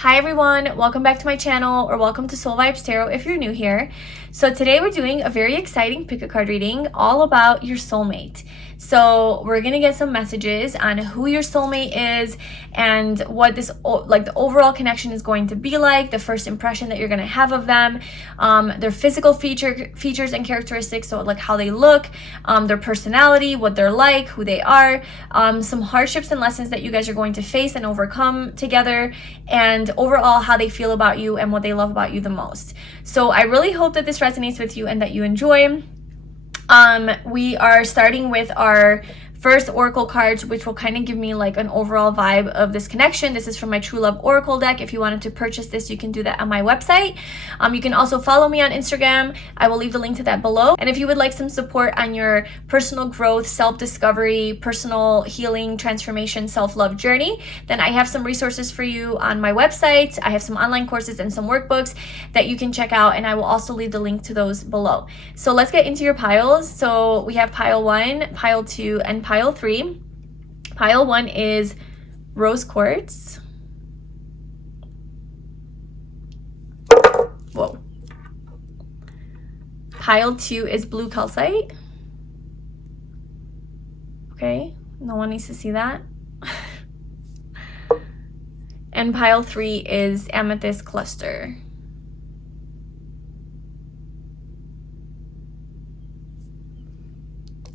Hi everyone, welcome back to my channel, or welcome to Soul Vibes Tarot if you're new here. So today we're doing a very exciting pick a card reading all about your soulmate. So we're gonna get some messages on who your soulmate is and what this the overall connection is going to be like, the first impression that you're gonna have of them, their physical features and characteristics, so like how they look, their personality, what they're like, who they are, some hardships and lessons that you guys are going to face and overcome together, and overall how they feel about you and what they love about you the most. So I really hope that this resonates with you and that you enjoy. We are starting with our first oracle cards, which will kind of give me like an overall vibe of this connection. This is from my True Love Oracle deck. If you wanted to purchase this, you can do that on my website. You can also follow me on Instagram. I will leave the link to that below. And if you would like some support on your personal growth, self-discovery, personal healing, transformation, self-love journey, then I have some resources for you on my website. I have some online courses and some workbooks that you can check out, and I will also leave the link to those below. So let's get into your piles. So we have pile 1, pile 2, and pile 3. Pile 1 is rose quartz. Whoa. Pile 2 is blue calcite. Okay, no one needs to see that. And pile 3 is amethyst cluster.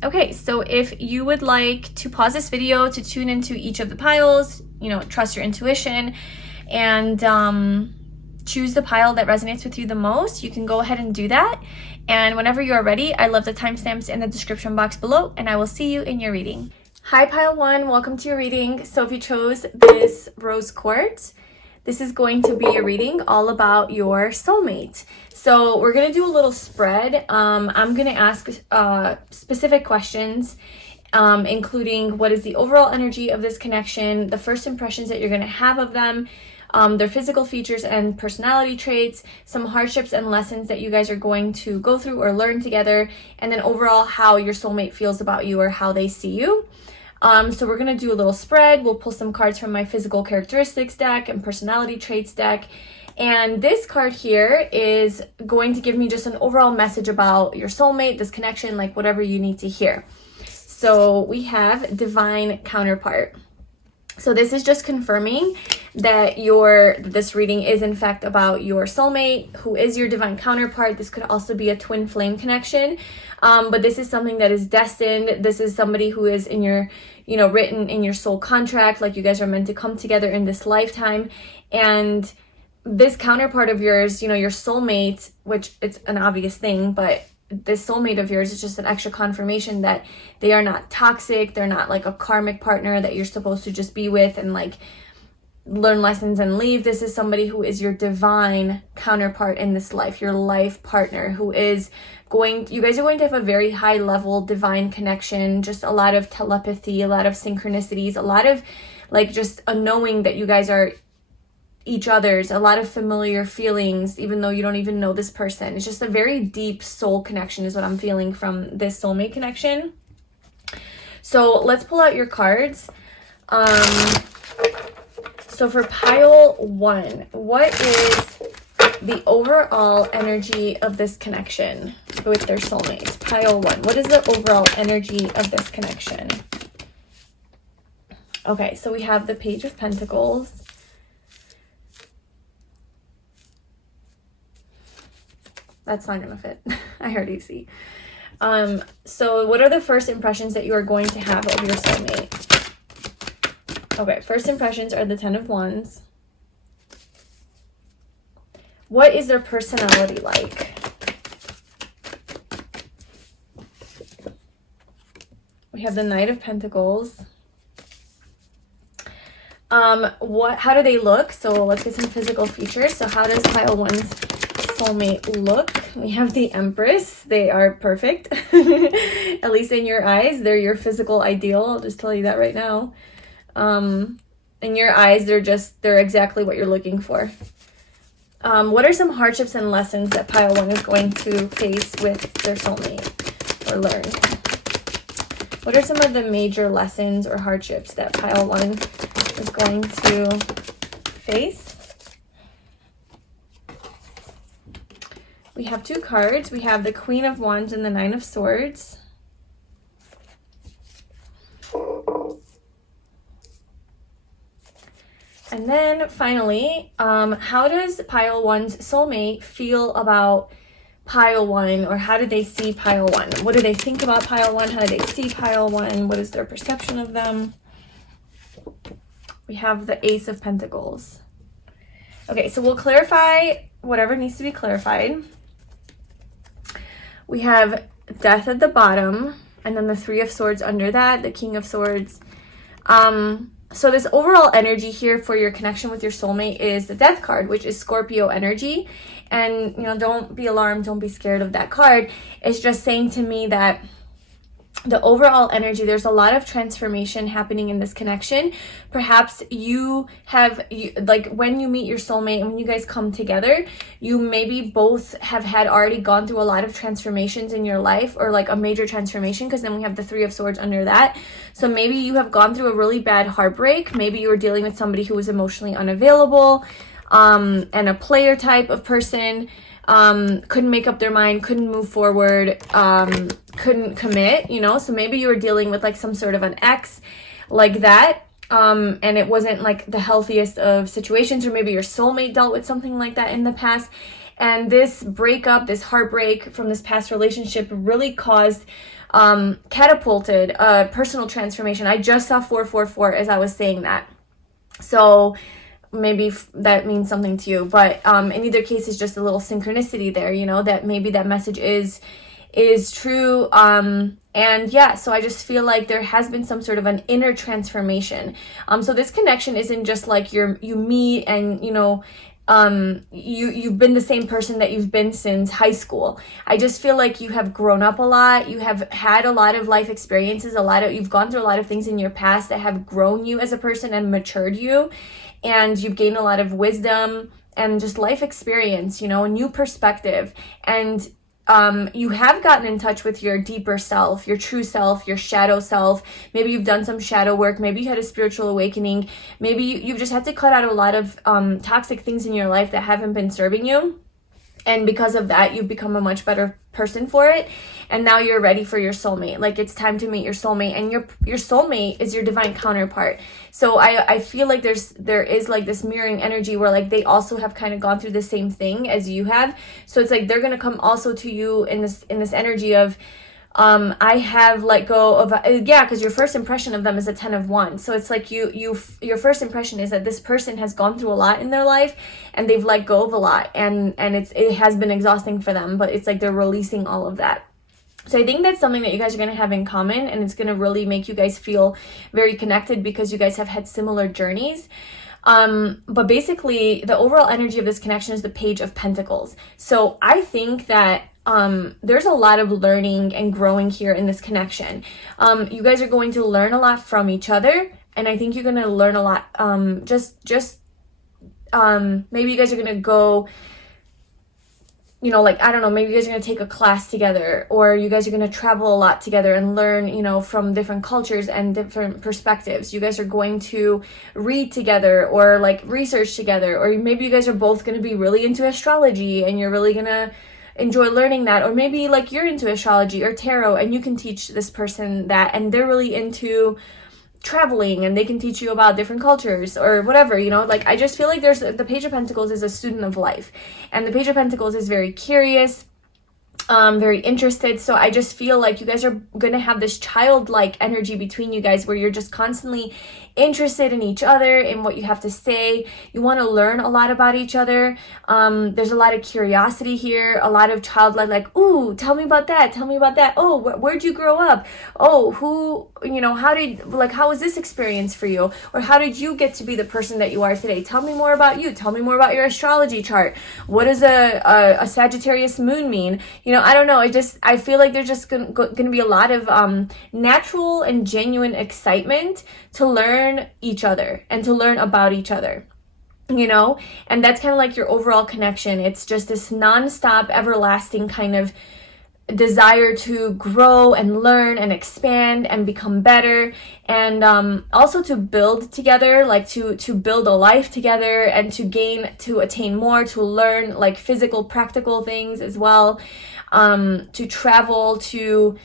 Okay, so if you would like to pause this video to tune into each of the piles, trust your intuition, and choose the pile that resonates with you the most, you can go ahead and do that. And whenever you are ready, I love the timestamps in the description box below, and I will see you in your reading. Hi, pile 1, welcome to your reading. So if you chose this rose quartz, this is going to be a reading all about your soulmate. So we're going to do a little spread. I'm going to ask specific questions, including what is the overall energy of this connection, the first impressions that you're going to have of them, their physical features and personality traits, some hardships and lessons that you guys are going to go through or learn together, and then overall how your soulmate feels about you or how they see you. So we're going to do a little spread. We'll pull some cards from my physical characteristics deck and personality traits deck. And this card here is going to give me just an overall message about your soulmate, this connection, like whatever you need to hear. So we have divine counterpart. So this is just confirming that this reading is in fact about your soulmate, who is your divine counterpart. This could also be a twin flame connection, but this is something that is destined. This is somebody who is in your, written in your soul contract, like you guys are meant to come together in this lifetime. And this counterpart of yours, your soulmate, which it's an obvious thing, but this soulmate of yours is just an extra confirmation that they are not toxic. They're not like a karmic partner that you're supposed to just be with and like learn lessons and leave. This is somebody who is your divine counterpart in this life, your life partner, who is you guys are going to have a very high level divine connection, just a lot of telepathy, a lot of synchronicities, a lot of like just a knowing that you guys are each other's, a lot of familiar feelings, even though you don't even know this person. It's just a very deep soul connection is what I'm feeling from this soulmate connection. So let's pull out your cards. So for pile 1, what is the overall energy of this connection with their soulmates? Pile 1, what is the overall energy of this connection? Okay, so we have the Page of Pentacles. That's not gonna fit. I already see. So what are the first impressions that you are going to have of your soulmate? Okay, first impressions are the 10 of Wands. What is their personality like? We have the Knight of Pentacles. How do they look? So let's get some physical features. So how does pile 1's soulmate look? We have the Empress. They are perfect. At least in your eyes, they're your physical ideal. I'll just tell you that right now. In your eyes, they're exactly what you're looking for. What are some hardships and lessons that pile 1 is going to face with their soulmate or learn? What are some of the major lessons or hardships that pile 1 is going to face? We have 2 cards. We have the Queen of Wands and the Nine of Swords. And then finally, how does pile 1's soulmate feel about pile 1, or how do they see pile 1? What do they think about pile 1? How do they see pile 1? What is their perception of them? We have the Ace of Pentacles. Okay, so we'll clarify whatever needs to be clarified. We have Death at the bottom, and then the Three of Swords under that, the King of Swords. So this overall energy here for your connection with your soulmate is the Death card, which is Scorpio energy. And, you know, don't be alarmed, don't be scared of that card. It's just saying to me that the overall energy, there's a lot of transformation happening in this connection. Perhaps you have, like when you meet your soulmate and when you guys come together, you maybe both have had already gone through a lot of transformations in your life, or like a major transformation, because then we have the Three of Swords under that. So maybe you have gone through a really bad heartbreak. Maybe you were dealing with somebody who was emotionally unavailable, and a player type of person. Couldn't make up their mind, couldn't move forward, couldn't commit, you know. So maybe you were dealing with like some sort of an ex like that, and it wasn't like the healthiest of situations, or maybe your soulmate dealt with something like that in the past, and this breakup, this heartbreak from this past relationship really caused, catapulted a personal transformation. I just saw 444 as I was saying that, so maybe that means something to you, but in either case, it's just a little synchronicity there, you know, that maybe that message is true. And yeah, so I just feel like there has been some sort of an inner transformation. So this connection isn't just like you meet and, you know, you've been the same person that you've been since high school. I just feel like you have grown up a lot. You have had a lot of life experiences, you've gone through a lot of things in your past that have grown you as a person and matured you. And you've gained a lot of wisdom and just life experience, you know, a new perspective. And you have gotten in touch with your deeper self, your true self, your shadow self. Maybe you've done some shadow work. Maybe you had a spiritual awakening. Maybe you've just had to cut out a lot of toxic things in your life that haven't been serving you. And because of that, you've become a much better person for it. And now you're ready for your soulmate. Like, it's time to meet your soulmate, and your soulmate is your divine counterpart. So I feel like there is like this mirroring energy where like they also have kind of gone through the same thing as you have. So it's like they're going to come also to you in this energy of, I have let go of, because your first impression of them is a 10 of Wands. So it's like your first impression is that this person has gone through a lot in their life, and they've let go of a lot, and it has been exhausting for them, but it's like they're releasing all of that. So I think that's something that you guys are going to have in common, and it's going to really make you guys feel very connected because you guys have had similar journeys. But basically, the overall energy of this connection is the Page of Pentacles. So I think that there's a lot of learning and growing here in this connection. You guys are going to learn a lot from each other, and I think you're going to learn a lot. Maybe you guys are going to go, you know, like, I don't know, maybe you guys are going to take a class together, or you guys are going to travel a lot together and learn, you know, from different cultures and different perspectives. You guys are going to read together, or like research together, or maybe you guys are both going to be really into astrology and you're really going to enjoy learning that. Or maybe like you're into astrology or tarot and you can teach this person that, and they're really into traveling and they can teach you about different cultures or whatever, you know. Like, I just feel like there's the Page of Pentacles is a student of life, and the Page of Pentacles is very curious, very interested. So I just feel like you guys are gonna have this childlike energy between you guys where you're just constantly interested in each other, in what you have to say. You want to learn a lot about each other. There's a lot of curiosity here, a lot of childlike, like, ooh, tell me about that, tell me about that. Oh, where'd you grow up? Oh, who, you know, how was this experience for you? Or how did you get to be the person that you are today? Tell me more about you. Tell me more about your astrology chart. What does a Sagittarius moon mean? You know, I don't know. I feel like there's just gonna be a lot of natural and genuine excitement to learn each other and to learn about each other, you know. And that's kind of like your overall connection. It's just this non-stop, everlasting kind of desire to grow and learn and expand and become better, and also to build together, like to build a life together, and to attain more, to learn like physical, practical things as well, to travel, to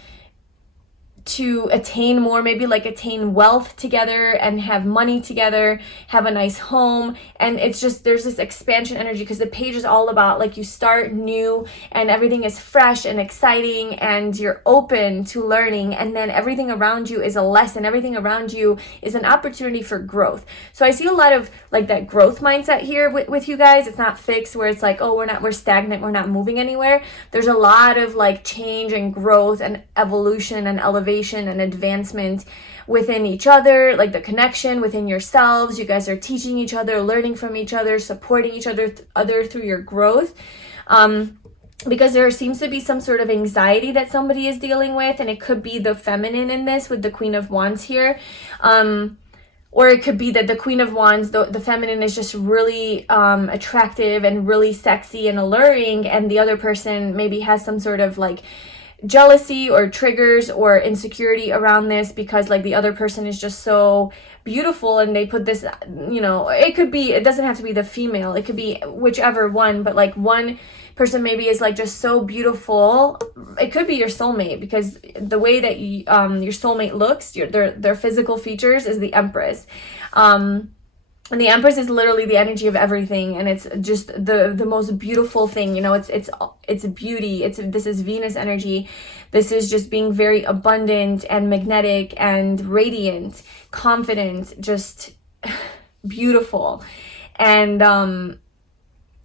attain more, maybe like attain wealth together and have money together, have a nice home. And it's just, there's this expansion energy, because the page is all about like you start new and everything is fresh and exciting and you're open to learning, and then everything around you is a lesson, everything around you is an opportunity for growth. So I see a lot of like that growth mindset here with you guys. It's not fixed where it's like, oh, we're stagnant, we're not moving anywhere. There's a lot of like change and growth and evolution and elevation and advancement within each other, like the connection within yourselves. You guys are teaching each other, learning from each other, supporting each other through your growth, because there seems to be some sort of anxiety that somebody is dealing with, and it could be the feminine in this with the Queen of Wands here, or it could be that the Queen of Wands, the feminine, is just really attractive and really sexy and alluring, and the other person maybe has some sort of like jealousy or triggers or insecurity around this, because like the other person is just so beautiful, and they put this, you know, it could be, it doesn't have to be the female, it could be whichever one, but like one person maybe is like just so beautiful. It could be your soulmate, because the way that your soulmate looks, their physical features, is the Empress. And the Empress is literally the energy of everything, and it's just the most beautiful thing, you know. It's beauty. This is Venus energy. This is just being very abundant and magnetic and radiant, confident, just beautiful. And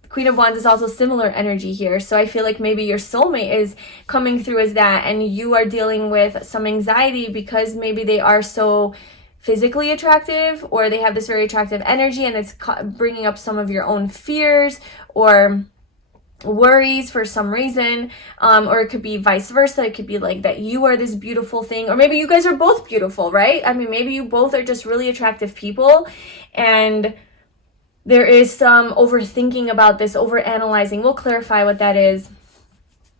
Queen of Wands is also similar energy here. So I feel like maybe your soulmate is coming through as that, and you are dealing with some anxiety because maybe they are so physically attractive, or they have this very attractive energy, and it's bringing up some of your own fears or worries for some reason, or it could be vice versa. It could be like that you are this beautiful thing, or maybe you guys are both beautiful, right? I mean, maybe you both are just really attractive people, and there is some overthinking about this, overanalyzing. We'll clarify what that is.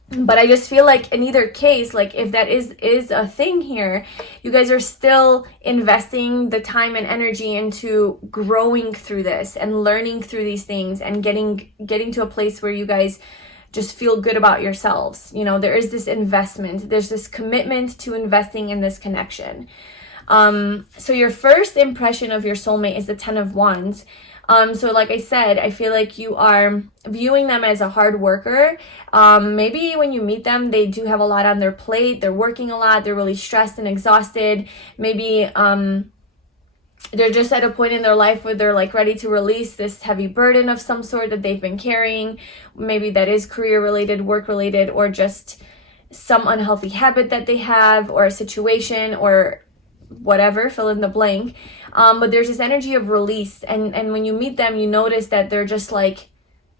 But I just feel like in either case, like if that is a thing here, you guys are still investing the time and energy into growing through this and learning through these things, and getting to a place where you guys just feel good about yourselves. You know, there is this investment, there's this commitment to investing in this connection. So your first impression of your soulmate is the Ten of Wands. So like I said, I feel like you are viewing them as a hard worker. Maybe when you meet them, they do have a lot on their plate. They're working a lot. They're really stressed and exhausted. Maybe they're just at a point in their life where they're like ready to release this heavy burden of some sort that they've been carrying. Maybe that is career related, work related, or just some unhealthy habit that they have, or a situation, or whatever, fill in the blank. But there's this energy of release, and when you meet them, you notice that they're just like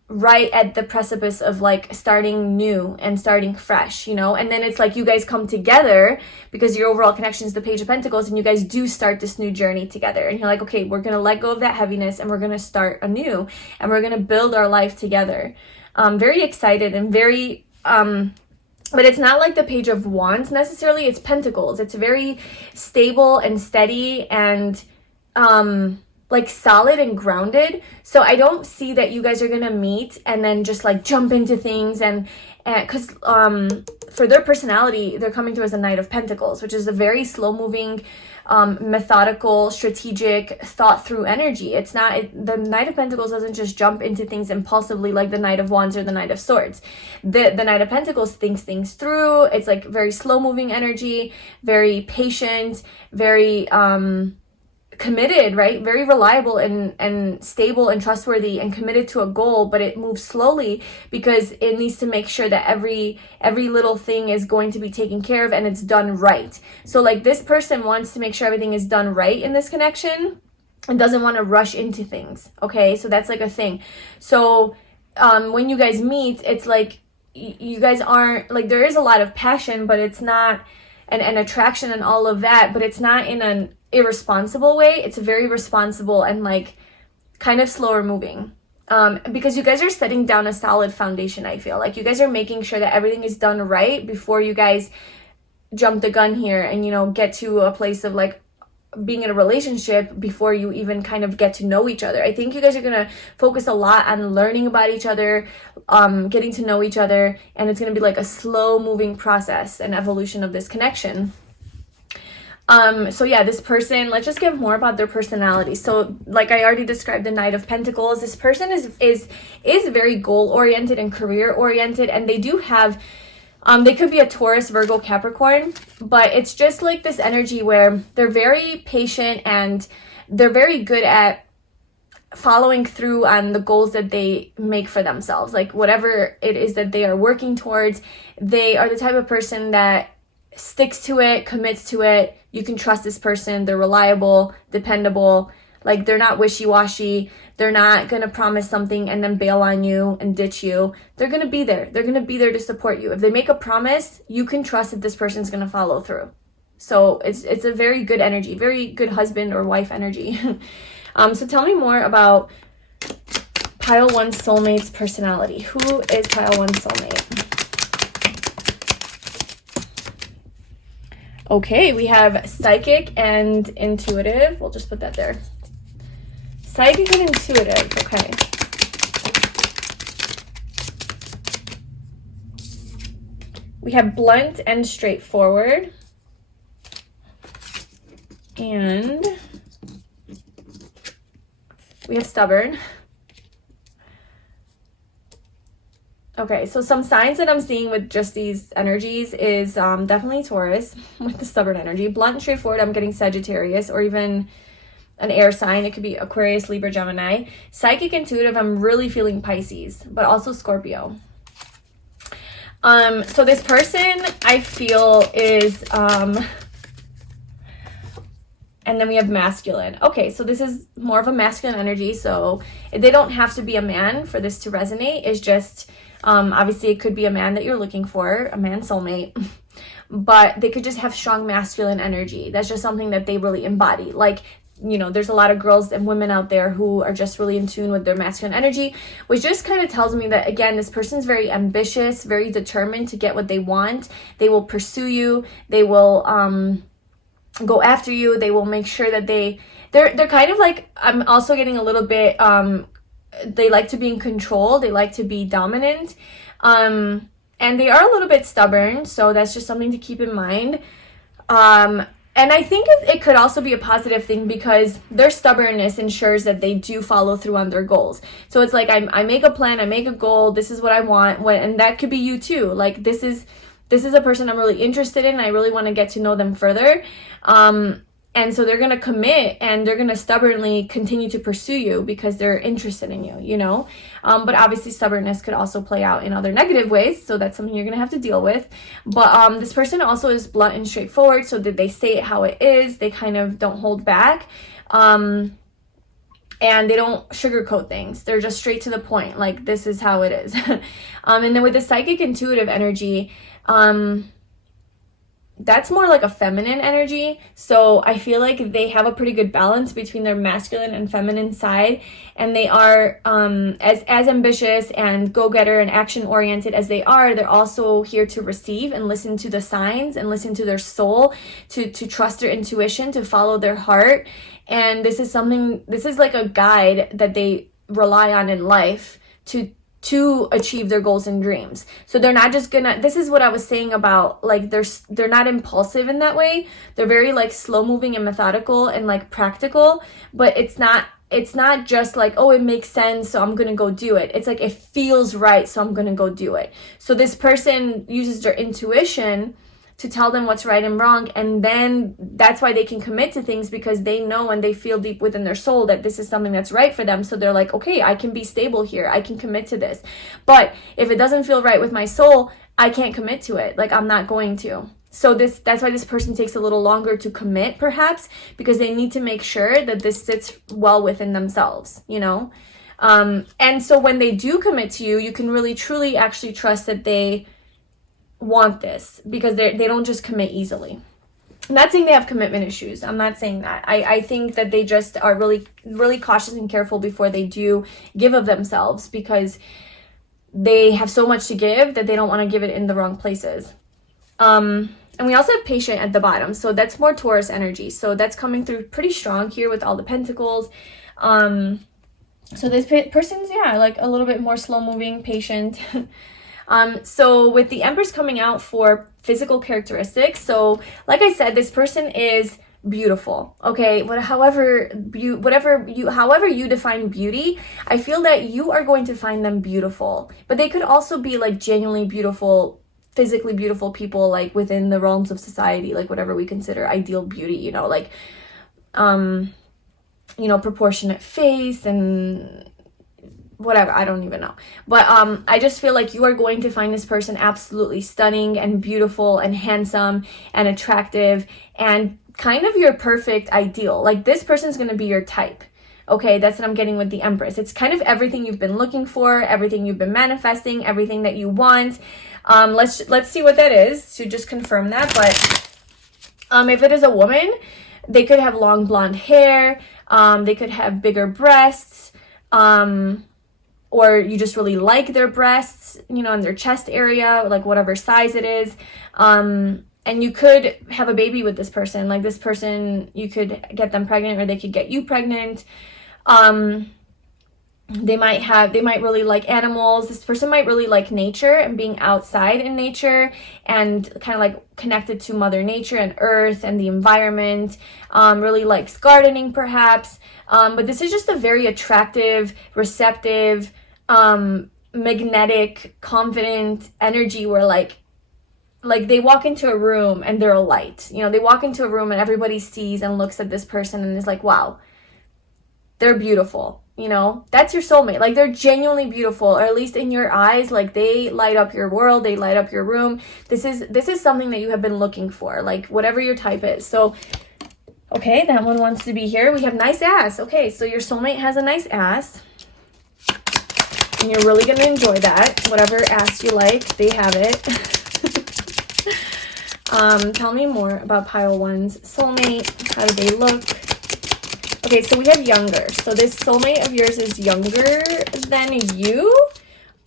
right at the precipice of like starting new and starting fresh, you know. And then it's like you guys come together because your overall connection is the Page of Pentacles, and you guys do start this new journey together, and you're like, okay, we're gonna let go of that heaviness, and we're gonna start anew, and we're gonna build our life together. Very excited and very but it's not like the Page of Wands necessarily. It's Pentacles. It's very stable and steady and like solid and grounded. So I don't see that you guys are gonna meet and then just like jump into things, and because for their personality, they're coming through as a Knight of Pentacles, which is a very slow moving, methodical, strategic, thought through energy. It's not, the Knight of Pentacles doesn't just jump into things impulsively like the Knight of Wands or the Knight of Swords. The Knight of Pentacles thinks things through. It's like very slow moving energy, very patient, very committed, right? Very reliable and stable and trustworthy and committed to a goal, but it moves slowly because it needs to make sure that every little thing is going to be taken care of and it's done right. So like this person wants to make sure everything is done right in this connection and doesn't want to rush into things. Okay, so that's like a thing. So when you guys meet, it's like you guys aren't like, there is a lot of passion, but it's not an attraction and all of that, but it's not in an irresponsible way. It's very responsible and like kind of slower moving. because you guys are setting down a solid foundation. I feel like you guys are making sure that everything is done right before you guys jump the gun here and, you know, get to a place of like being in a relationship before you even kind of get to know each other. I think you guys are going to focus a lot on learning about each other, getting to know each other, and it's going to be like a slow moving process and evolution of this connection. So yeah, this person, let's just get more about their personality. So like I already described the Knight of Pentacles, this person is very goal oriented and career oriented, and they do have they could be a Taurus, Virgo, Capricorn, but it's just like this energy where they're very patient and they're very good at following through on the goals that they make for themselves. Like whatever it is that they are working towards, they are the type of person that sticks to it, commits to it. You can trust this person. They're reliable, dependable. Like they're not wishy-washy. They're not going to promise something and then bail on you and ditch you. They're going to be there. They're going to be there to support you. If they make a promise, you can trust that this person's going to follow through. So it's a very good energy, very good husband or wife energy. So tell me more about Pile 1 soulmate's personality. Who is Pile 1 soulmate? Okay, we have psychic and intuitive. We'll just put that there. Psychic and intuitive, okay. We have blunt and straightforward. And we have stubborn. Okay, so some signs that I'm seeing with just these energies is definitely Taurus with the stubborn energy. Blunt and straightforward, I'm getting Sagittarius or even an air sign. It could be Aquarius, Libra, Gemini. Psychic, intuitive, I'm really feeling Pisces, but also Scorpio. So this person I feel is, and then we have masculine. Okay, so this is more of a masculine energy. So they don't have to be a man for this to resonate. It's just, obviously it could be a man that you're looking for, a man soulmate, but they could just have strong masculine energy. That's just something that they really embody. Like, you know, there's a lot of girls and women out there who are just really in tune with their masculine energy, which just kind of tells me that, again, this person's very ambitious, very determined to get what they want. They will pursue you. They will go after you. They will make sure that they're kind of like, I'm also getting a little bit, they like to be in control. They like to be dominant. And they are a little bit stubborn. So that's just something to keep in mind. And I think it could also be a positive thing because their stubbornness ensures that they do follow through on their goals. So it's like I make a plan, I make a goal, this is what I want, and that could be you too. Like this is a person I'm really interested in. I really want to get to know them further. And so they're going to commit and they're going to stubbornly continue to pursue you because they're interested in you, you know? But obviously stubbornness could also play out in other negative ways. So that's something you're going to have to deal with. But this person also is blunt and straightforward. So that they say it how it is. They kind of don't hold back. And they don't sugarcoat things. They're just straight to the point. Like, this is how it is. And then with the psychic intuitive energy, that's more like a feminine energy. So I feel like they have a pretty good balance between their masculine and feminine side. And they are as ambitious and go-getter and action-oriented as they are, they're also here to receive and listen to the signs and listen to their soul, to trust their intuition, to follow their heart. And this is like a guide that they rely on in life to achieve their goals and dreams. So they're not just gonna, this is what I was saying about, like, they're not impulsive in that way. They're very like slow moving and methodical and like practical, but it's not just like, oh, it makes sense, so I'm gonna go do it. It's like, it feels right, so I'm gonna go do it. So this person uses their intuition to tell them what's right and wrong, and then that's why they can commit to things, because they know and they feel deep within their soul that this is something that's right for them. So they're like, okay, I can be stable here, I can commit to this. But if it doesn't feel right with my soul, I can't commit to it. Like, I'm not going to. So that's why this person takes a little longer to commit, perhaps, because they need to make sure that this sits well within themselves, you know? And so when they do commit to you, you can really truly actually trust that they want this, because they don't just commit easily. I'm not saying they have commitment issues. I'm not saying that. I think that they just are really, really cautious and careful before they do give of themselves, because they have so much to give that they don't want to give it in the wrong places. And we also have patient at the bottom. So that's more Taurus energy. So that's coming through pretty strong here with all the pentacles. So this person's, yeah, like a little bit more slow moving, patient. So with the Empress coming out for physical characteristics, so like I said, this person is beautiful, okay? But however you define beauty, I feel that you are going to find them beautiful. But they could also be like genuinely beautiful, physically beautiful people, like within the realms of society, like whatever we consider ideal beauty, you know, like you know, proportionate face and whatever, I don't even know. But I just feel like you are going to find this person absolutely stunning and beautiful and handsome and attractive and kind of your perfect ideal. Like this person's going to be your type. Okay, that's what I'm getting with the Empress. It's kind of everything you've been looking for, everything you've been manifesting, everything that you want. Let's see what that is to just confirm that. But if it is a woman, they could have long blonde hair, they could have bigger breasts, or you just really like their breasts, you know, in their chest area, like whatever size it is. And you could have a baby with this person. Like this person, you could get them pregnant or they could get you pregnant. They might really like animals. This person might really like nature and being outside in nature and kind of like connected to Mother Nature and Earth and the environment. Really likes gardening perhaps. But this is just a very attractive, receptive, magnetic, confident energy where like they walk into a room and they're a light. You know, they walk into a room and everybody sees and looks at this person and is like, wow, they're beautiful. You know, that's your soulmate. Like they're genuinely beautiful, or at least in your eyes, like they light up your world, they light up your room. This is something that you have been looking for, like whatever your type is. So, okay, that one wants to be here. We have nice ass. Okay, so your soulmate has a nice ass. And you're really going to enjoy that. Whatever ass you like, they have it. Tell me more about pile one's soulmate. How do they look? Okay, so we have younger. So this soulmate of yours is younger than you,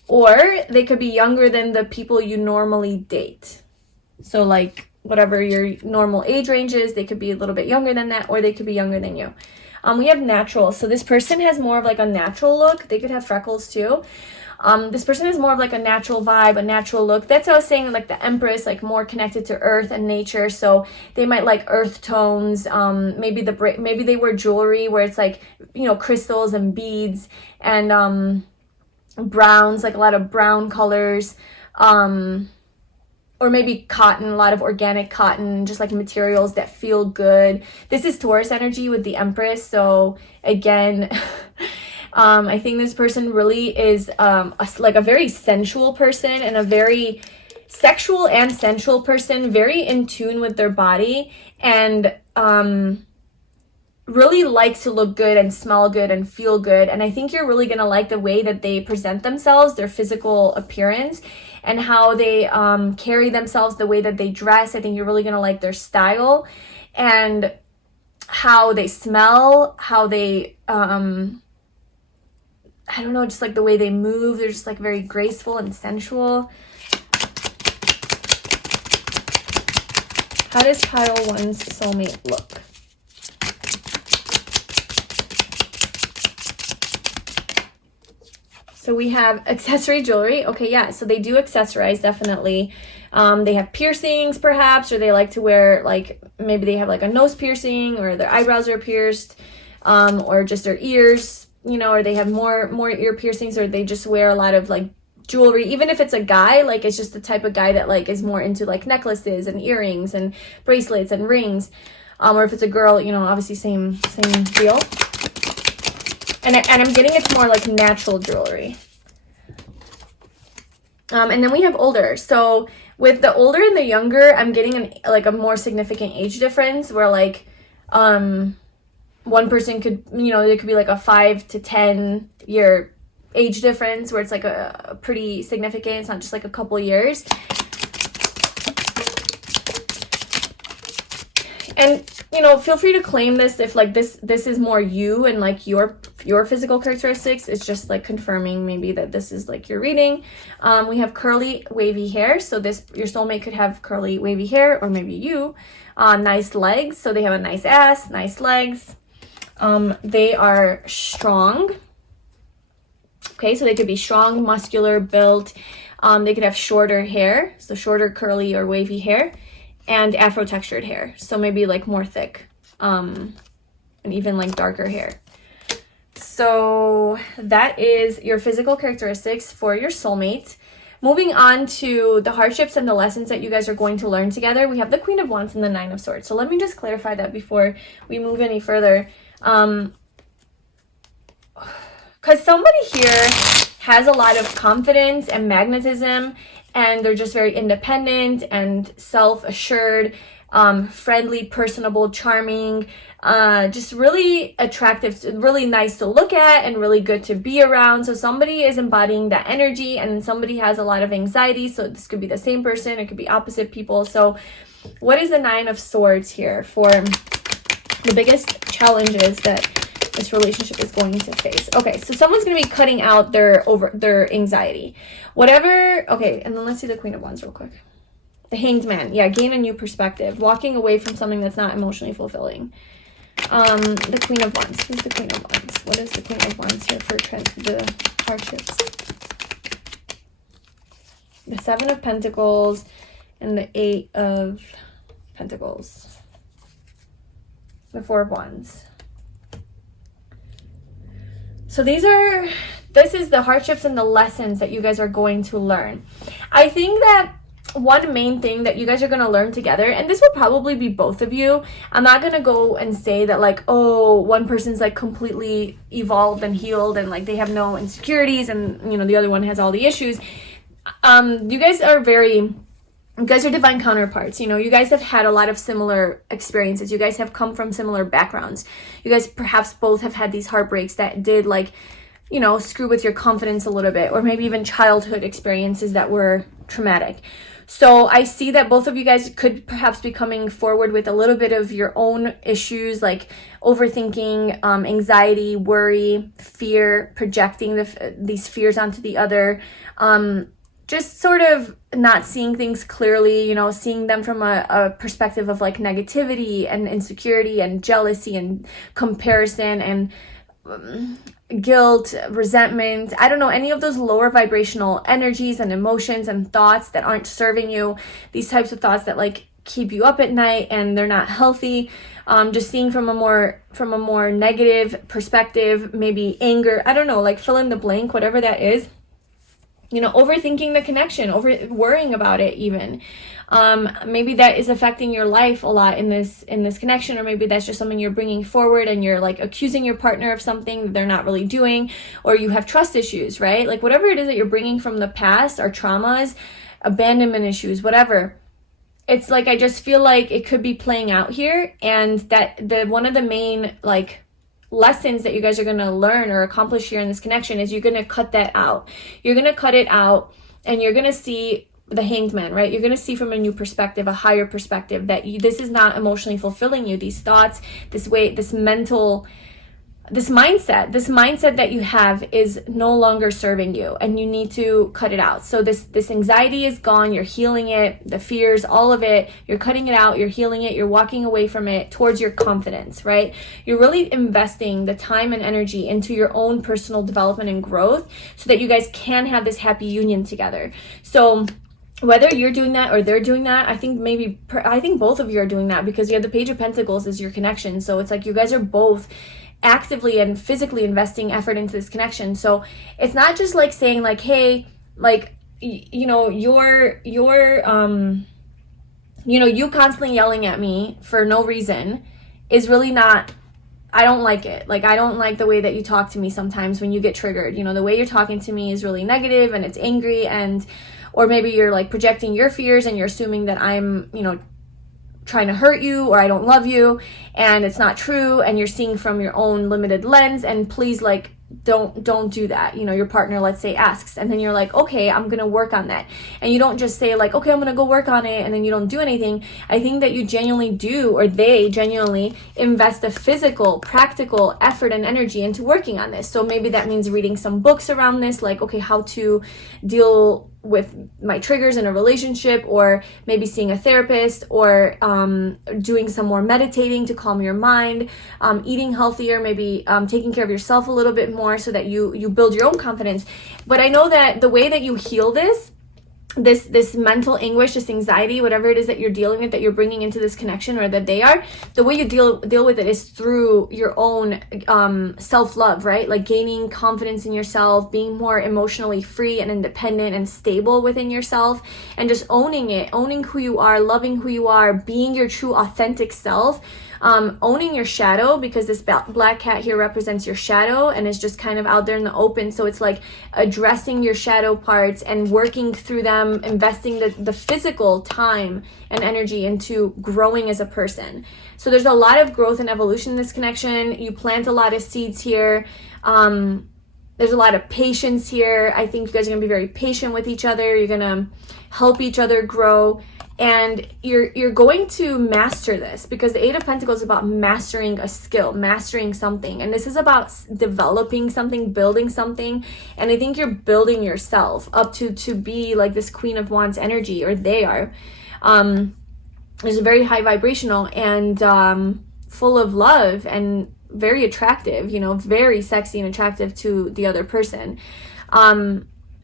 or they could be younger than the people you normally date. So like whatever your normal age range is, they could be a little bit younger than that, or they could be younger than you. We have natural. So this person has more of like a natural look. They could have freckles too. This person has more of like a natural vibe, a natural look. That's what I was saying, like the Empress, like more connected to earth and nature. So they might like earth tones. Maybe they wear jewelry where it's like, you know, crystals and beads and browns, like a lot of brown colors. Or maybe cotton, a lot of organic cotton, just like materials that feel good. This is Taurus energy with the Empress. So again, I think this person really is like a very sensual person and a very sexual and sensual person, very in tune with their body and really likes to look good and smell good and feel good. And I think you're really going to like the way that they present themselves, their physical appearance, and how they carry themselves, the way that they dress. I think you're really going to like their style and how they smell, how they, I don't know, just like the way they move. They're just like very graceful and sensual. How does pile one's soulmate look? So we have accessory jewelry. Okay, yeah, so they do accessorize, definitely. They have piercings, perhaps, or they like to wear, like, maybe they have, like, a nose piercing, or their eyebrows are pierced, or just their ears, you know, or they have more ear piercings, or they just wear a lot of, like, jewelry. Even if it's a guy, like, it's just the type of guy that, like, is more into, like, necklaces and earrings and bracelets and rings. Or if it's a girl, you know, obviously same deal. And I'm getting it's more like natural jewelry. And then we have older. So with the older and the younger, I'm getting a more significant age difference where like one person could, you know, there could be like a 5 to 10 year age difference where it's like a pretty significant. It's not just like a couple years. And, you know, feel free to claim this if like this is more you and like your physical characteristics. It's just like confirming maybe that this is like your reading. We have curly, wavy hair. So your soulmate could have curly, wavy hair, or maybe you. Nice legs. So they have a nice ass, nice legs. They are strong. Okay, so they could be strong, muscular, built. They could have shorter hair, so shorter, curly, or wavy hair. And afro textured hair, so maybe like more thick, and even like darker hair. So that is your physical characteristics for your soulmate. Moving on to the hardships and the lessons that you guys are going to learn together, we have the Queen of Wands and the Nine of Swords. So let me just clarify that before we move any further. Because somebody here has a lot of confidence and magnetism, and they're just very independent and self-assured, friendly, personable, charming, just really attractive, really nice to look at and really good to be around. So somebody is embodying that energy, and somebody has a lot of anxiety. So this could be the same person, it could be opposite people. So what is the Nine of Swords here for the biggest challenges that this relationship is going to face? Okay, so someone's going to be cutting out their anxiety, whatever. Okay, and then let's see the Queen of Wands real quick. The Hanged Man. Yeah, gain a new perspective, walking away from something that's not emotionally fulfilling. The Queen of Wands. Who's the Queen of Wands? What is the Queen of Wands here for the hardships? The Seven of Pentacles and the Eight of Pentacles. The Four of Wands. So this is the hardships and the lessons that you guys are going to learn. I think that one main thing that you guys are going to learn together, and this will probably be both of you. I'm not going to go and say that like, oh, one person's like completely evolved and healed and like they have no insecurities, and you know, the other one has all the issues. You guys are divine counterparts. You know, you guys have had a lot of similar experiences. You guys have come from similar backgrounds. You guys perhaps both have had these heartbreaks that did like, you know, screw with your confidence a little bit, or maybe even childhood experiences that were traumatic. So I see that both of you guys could perhaps be coming forward with a little bit of your own issues, like overthinking, anxiety, worry, fear, projecting these fears onto the other, just sort of not seeing things clearly, you know, seeing them from a perspective of like negativity and insecurity and jealousy and comparison and guilt, resentment. I don't know, any of those lower vibrational energies and emotions and thoughts that aren't serving you. These types of thoughts that like keep you up at night and they're not healthy. Just seeing from a more negative perspective, maybe anger. I don't know, like fill in the blank, whatever that is. You know, overthinking the connection, worrying about it even. Maybe that is affecting your life a lot in this connection, or maybe that's just something you're bringing forward and you're like accusing your partner of something that they're not really doing, or you have trust issues, right? Like whatever it is that you're bringing from the past, or traumas, abandonment issues, whatever. It's like, I just feel like it could be playing out here, and that one of the main like lessons that you guys are going to learn or accomplish here in this connection is you're going to cut that out. You're going to cut it out, and you're going to see the Hanged Man, right? You're going to see from a new perspective, a higher perspective, that this is not emotionally fulfilling you. These thoughts, this mindset that you have is no longer serving you, and you need to cut it out. So this anxiety is gone. You're healing it, the fears, all of it. You're cutting it out. You're healing it. You're walking away from it towards your confidence, right? You're really investing the time and energy into your own personal development and growth so that you guys can have this happy union together. So whether you're doing that or they're doing that, I think both of you are doing that, because you have the Page of Pentacles as your connection. So it's like you guys are both actively and physically investing effort into this connection. So it's not just like saying like, hey, like, you know, you're you constantly yelling at me for no reason is really not, I don't like it. Like, I don't like the way that you talk to me sometimes when you get triggered. You know, the way you're talking to me is really negative and it's angry, or maybe you're like projecting your fears and you're assuming that I'm, you know, trying to hurt you, or I don't love you, and it's not true, and you're seeing from your own limited lens. And please, like, don't do that. You know, your partner, let's say, asks, and then you're like, okay, I'm gonna work on that. And you don't just say like, okay, I'm gonna go work on it, and then you don't do anything. I think that you genuinely do, or they genuinely invest a physical, practical effort and energy into working on this. So maybe that means reading some books around this, like, okay, how to deal with my triggers in a relationship, or maybe seeing a therapist, or doing some more meditating to calm your mind, eating healthier, maybe taking care of yourself a little bit more so that you build your own confidence. But I know that the way that you heal this mental anguish, this anxiety, whatever it is that you're dealing with, that you're bringing into this connection, or that they are, the way you deal with it is through your own self-love, right? Like gaining confidence in yourself, being more emotionally free and independent and stable within yourself, and just owning it, owning who you are, loving who you are, being your true authentic self. Owning your shadow, because this black cat here represents your shadow and is just kind of out there in the open. So it's like addressing your shadow parts and working through them, investing the physical time and energy into growing as a person. So there's a lot of growth and evolution in this connection. You plant a lot of seeds here. There's a lot of patience here. I think you guys are gonna be very patient with each other. You're gonna help each other grow. And you're going to master this, because the Eight of Pentacles is about mastering a skill, mastering something. And this is about developing something, building something. And I think you're building yourself up to be like this Queen of Wands energy, or they are. It's very high vibrational and full of love and very attractive, you know, very sexy and attractive to the other person.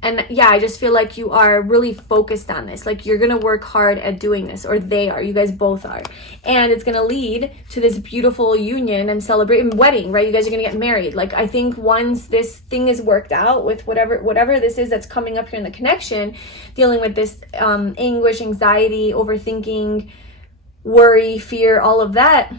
And yeah, I just feel like you are really focused on this. Like you're going to work hard at doing this, or they are. You guys both are. And it's going to lead to this beautiful union and celebrating wedding, right? You guys are going to get married. Like I think once this thing is worked out with whatever this is that's coming up here in the connection, dealing with this anguish, anxiety, overthinking, worry, fear, all of that,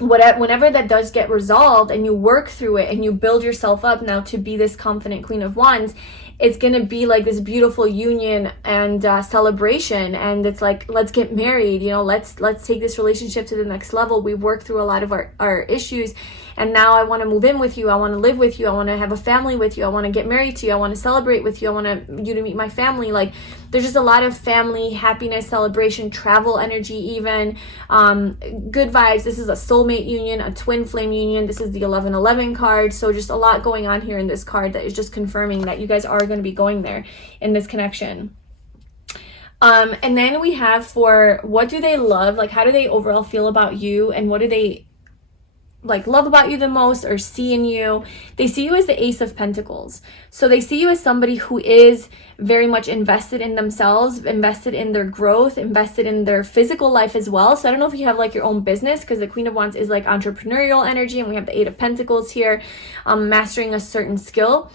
whenever that does get resolved and you work through it and you build yourself up now to be this confident Queen of Wands, it's gonna be like this beautiful union and celebration. And it's like, let's get married, you know, let's take this relationship to the next level. We've worked through a lot of our issues, and now I want to move in with you. I want to live with you. I want to have a family with you. I want to get married to you. I want to celebrate with you. I want you to meet my family. Like there's just a lot of family, happiness, celebration, travel energy, even good vibes. This is a soulmate union, a twin flame union. This is the 1111 card. So just a lot going on here in this card that is just confirming that you guys are going to be going there in this connection. And then we have for what do they love? Like how do they overall feel about you, and what do they like love about you the most or see in you? They see you as the Ace of Pentacles. So they see you as somebody who is very much invested in themselves, invested in their growth, invested in their physical life as well. So I don't know if you have like your own business, because the Queen of Wands is like entrepreneurial energy, and we have the Eight of Pentacles here, mastering a certain skill.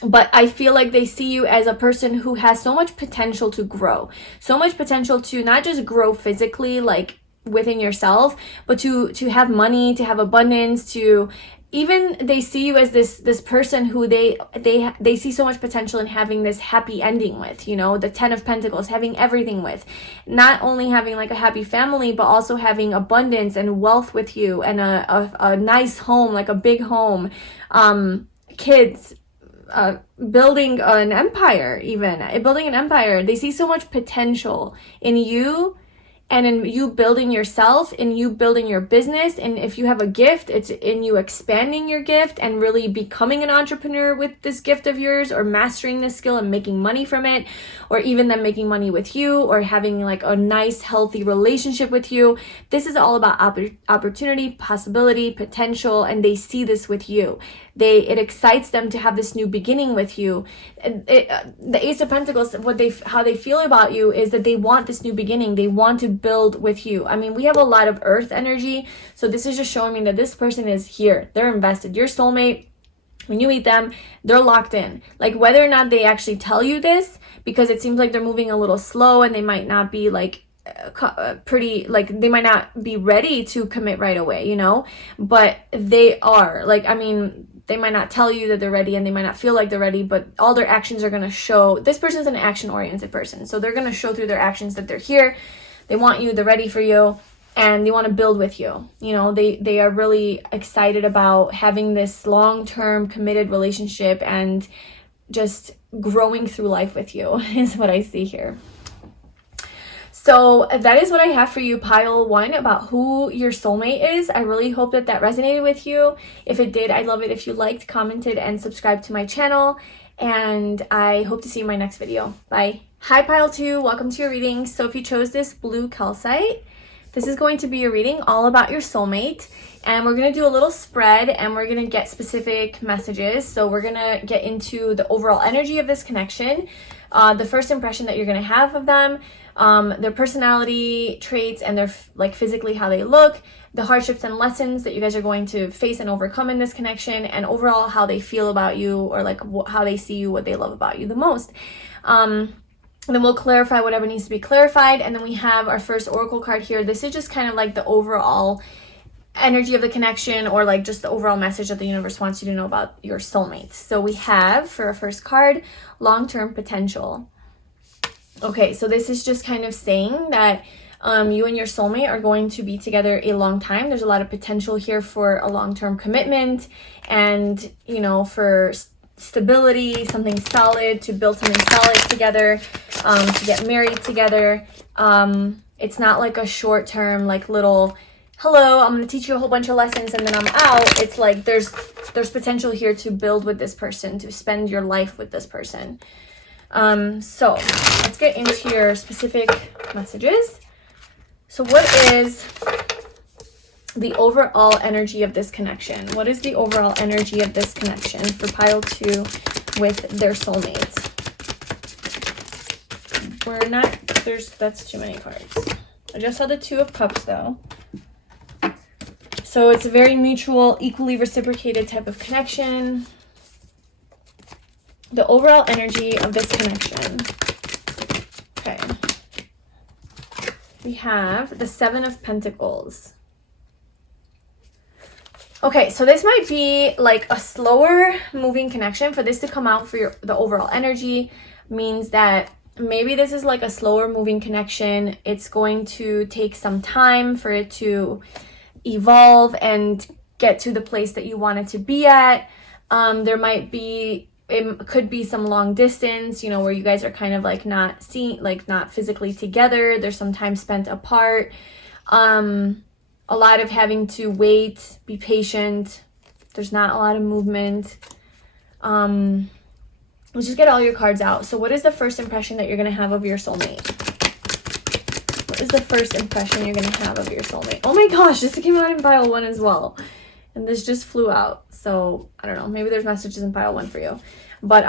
But I feel like they see you as a person who has so much potential to grow, so much potential to not just grow physically, like within yourself, but to have money, to have abundance, to even they see you as this person who they see so much potential in having this happy ending with, you know, the 10 of Pentacles, having everything with, not only having like a happy family, but also having abundance and wealth with you, and a nice home, like a big home, kids, building an empire, even building an empire. They see so much potential in you, and in you building yourself, in you building your business. And if you have a gift, it's in you expanding your gift and really becoming an entrepreneur with this gift of yours, or mastering this skill and making money from it, or even them making money with you, or having like a nice, healthy relationship with you. This is all about opportunity, possibility, potential, and they see this with you. It excites them to have this new beginning with you. The Ace of Pentacles, how they feel about you is that they want this new beginning. They want to build with you. I mean, we have a lot of earth energy, so this is just showing me that this person is here. They're invested. Your soulmate, when you meet them, they're locked in. Like whether or not they actually tell you this, because it seems like they're moving a little slow, and they might not be like they might not be ready to commit right away, you know, but they are. Like, I mean, they might not tell you that they're ready, and they might not feel like they're ready, but all their actions are going to show. This person's an action-oriented person, so they're going to show through their actions that they're here, they want you, they're ready for you, and they want to build with you. You know, they are really excited about having this long-term committed relationship and just growing through life with you is what I see here. So that is what I have for you, pile 1, about who your soulmate is. I really hope that that resonated with you. If it did, I'd love it if you liked, commented, and subscribed to my channel. And I hope to see you in my next video. Bye. Hi, pile 2. Welcome to your reading. So if you chose this blue calcite, this is going to be your reading all about your soulmate. And we're going to do a little spread and we're going to get specific messages. So we're going to get into the overall energy of this connection, the first impression that you're going to have of them, their personality traits and their like physically how they look, the hardships and lessons that you guys are going to face and overcome in this connection, and overall how they feel about you, or like how they see you, what they love about you the most. Then we'll clarify whatever needs to be clarified, and then we have our first oracle card here. This is just kind of like the overall energy of the connection, or like just the overall message that the universe wants you to know about your soulmate. So we have, for our first card, long-term potential. Okay, so this is just kind of saying that you and your soulmate are going to be together a long time. There's a lot of potential here for a long-term commitment and, you know, for stability, something solid, to build something solid together, to get married together. It's not like a short-term, like little, hello, I'm going to teach you a whole bunch of lessons and then I'm out. It's like there's potential here to build with this person, to spend your life with this person. So let's get into your specific messages. So what is the overall energy of this connection? What is the overall energy of this connection for pile 2 with their soulmate? That's too many cards. I just saw the 2 of Cups though. So it's a very mutual, equally reciprocated type of connection. The overall energy of this connection. Okay. We have the 7 of Pentacles. Okay, so this might be like a slower moving connection. For this to come out for the overall energy means that maybe this is like a slower moving connection. It's going to take some time for it to evolve and get to the place that you want it to be at. It could be some long distance, you know, where you guys are kind of like not physically together. There's some time spent apart. A lot of having to wait, be patient. There's not a lot of movement. Let's just get all your cards out. So what is the first impression that you're going to have of your soulmate? What is the first impression you're going to have of your soulmate? Oh my gosh, this came out in pile 1 as well. And this just flew out. So I don't know, maybe there's messages in pile 1 for you. But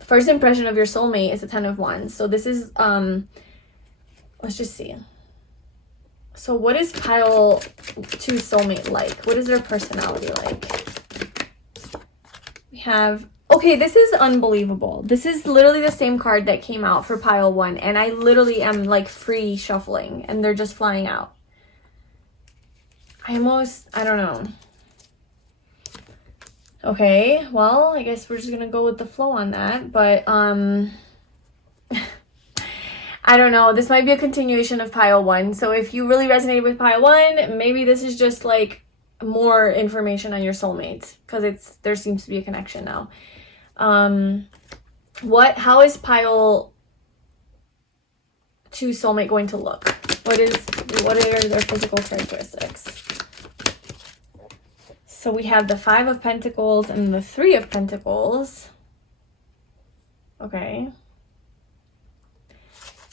first impression of your soulmate is the 10 of Wands. So this is, let's just see. So what is pile 2 soulmate like? What is their personality like? We have, okay, this is unbelievable. This is literally the same card that came out for pile 1. And I literally am like free shuffling and they're just flying out. I don't know. Okay, well, I guess we're just gonna go with the flow on that, but I don't know. This might be a continuation of pile 1. So if you really resonated with pile 1, maybe this is just like more information on your soulmates, because there seems to be a connection now. How is pile 2 soulmate going to look? What are their physical characteristics? So we have the 5 of Pentacles and the 3 of Pentacles. Okay.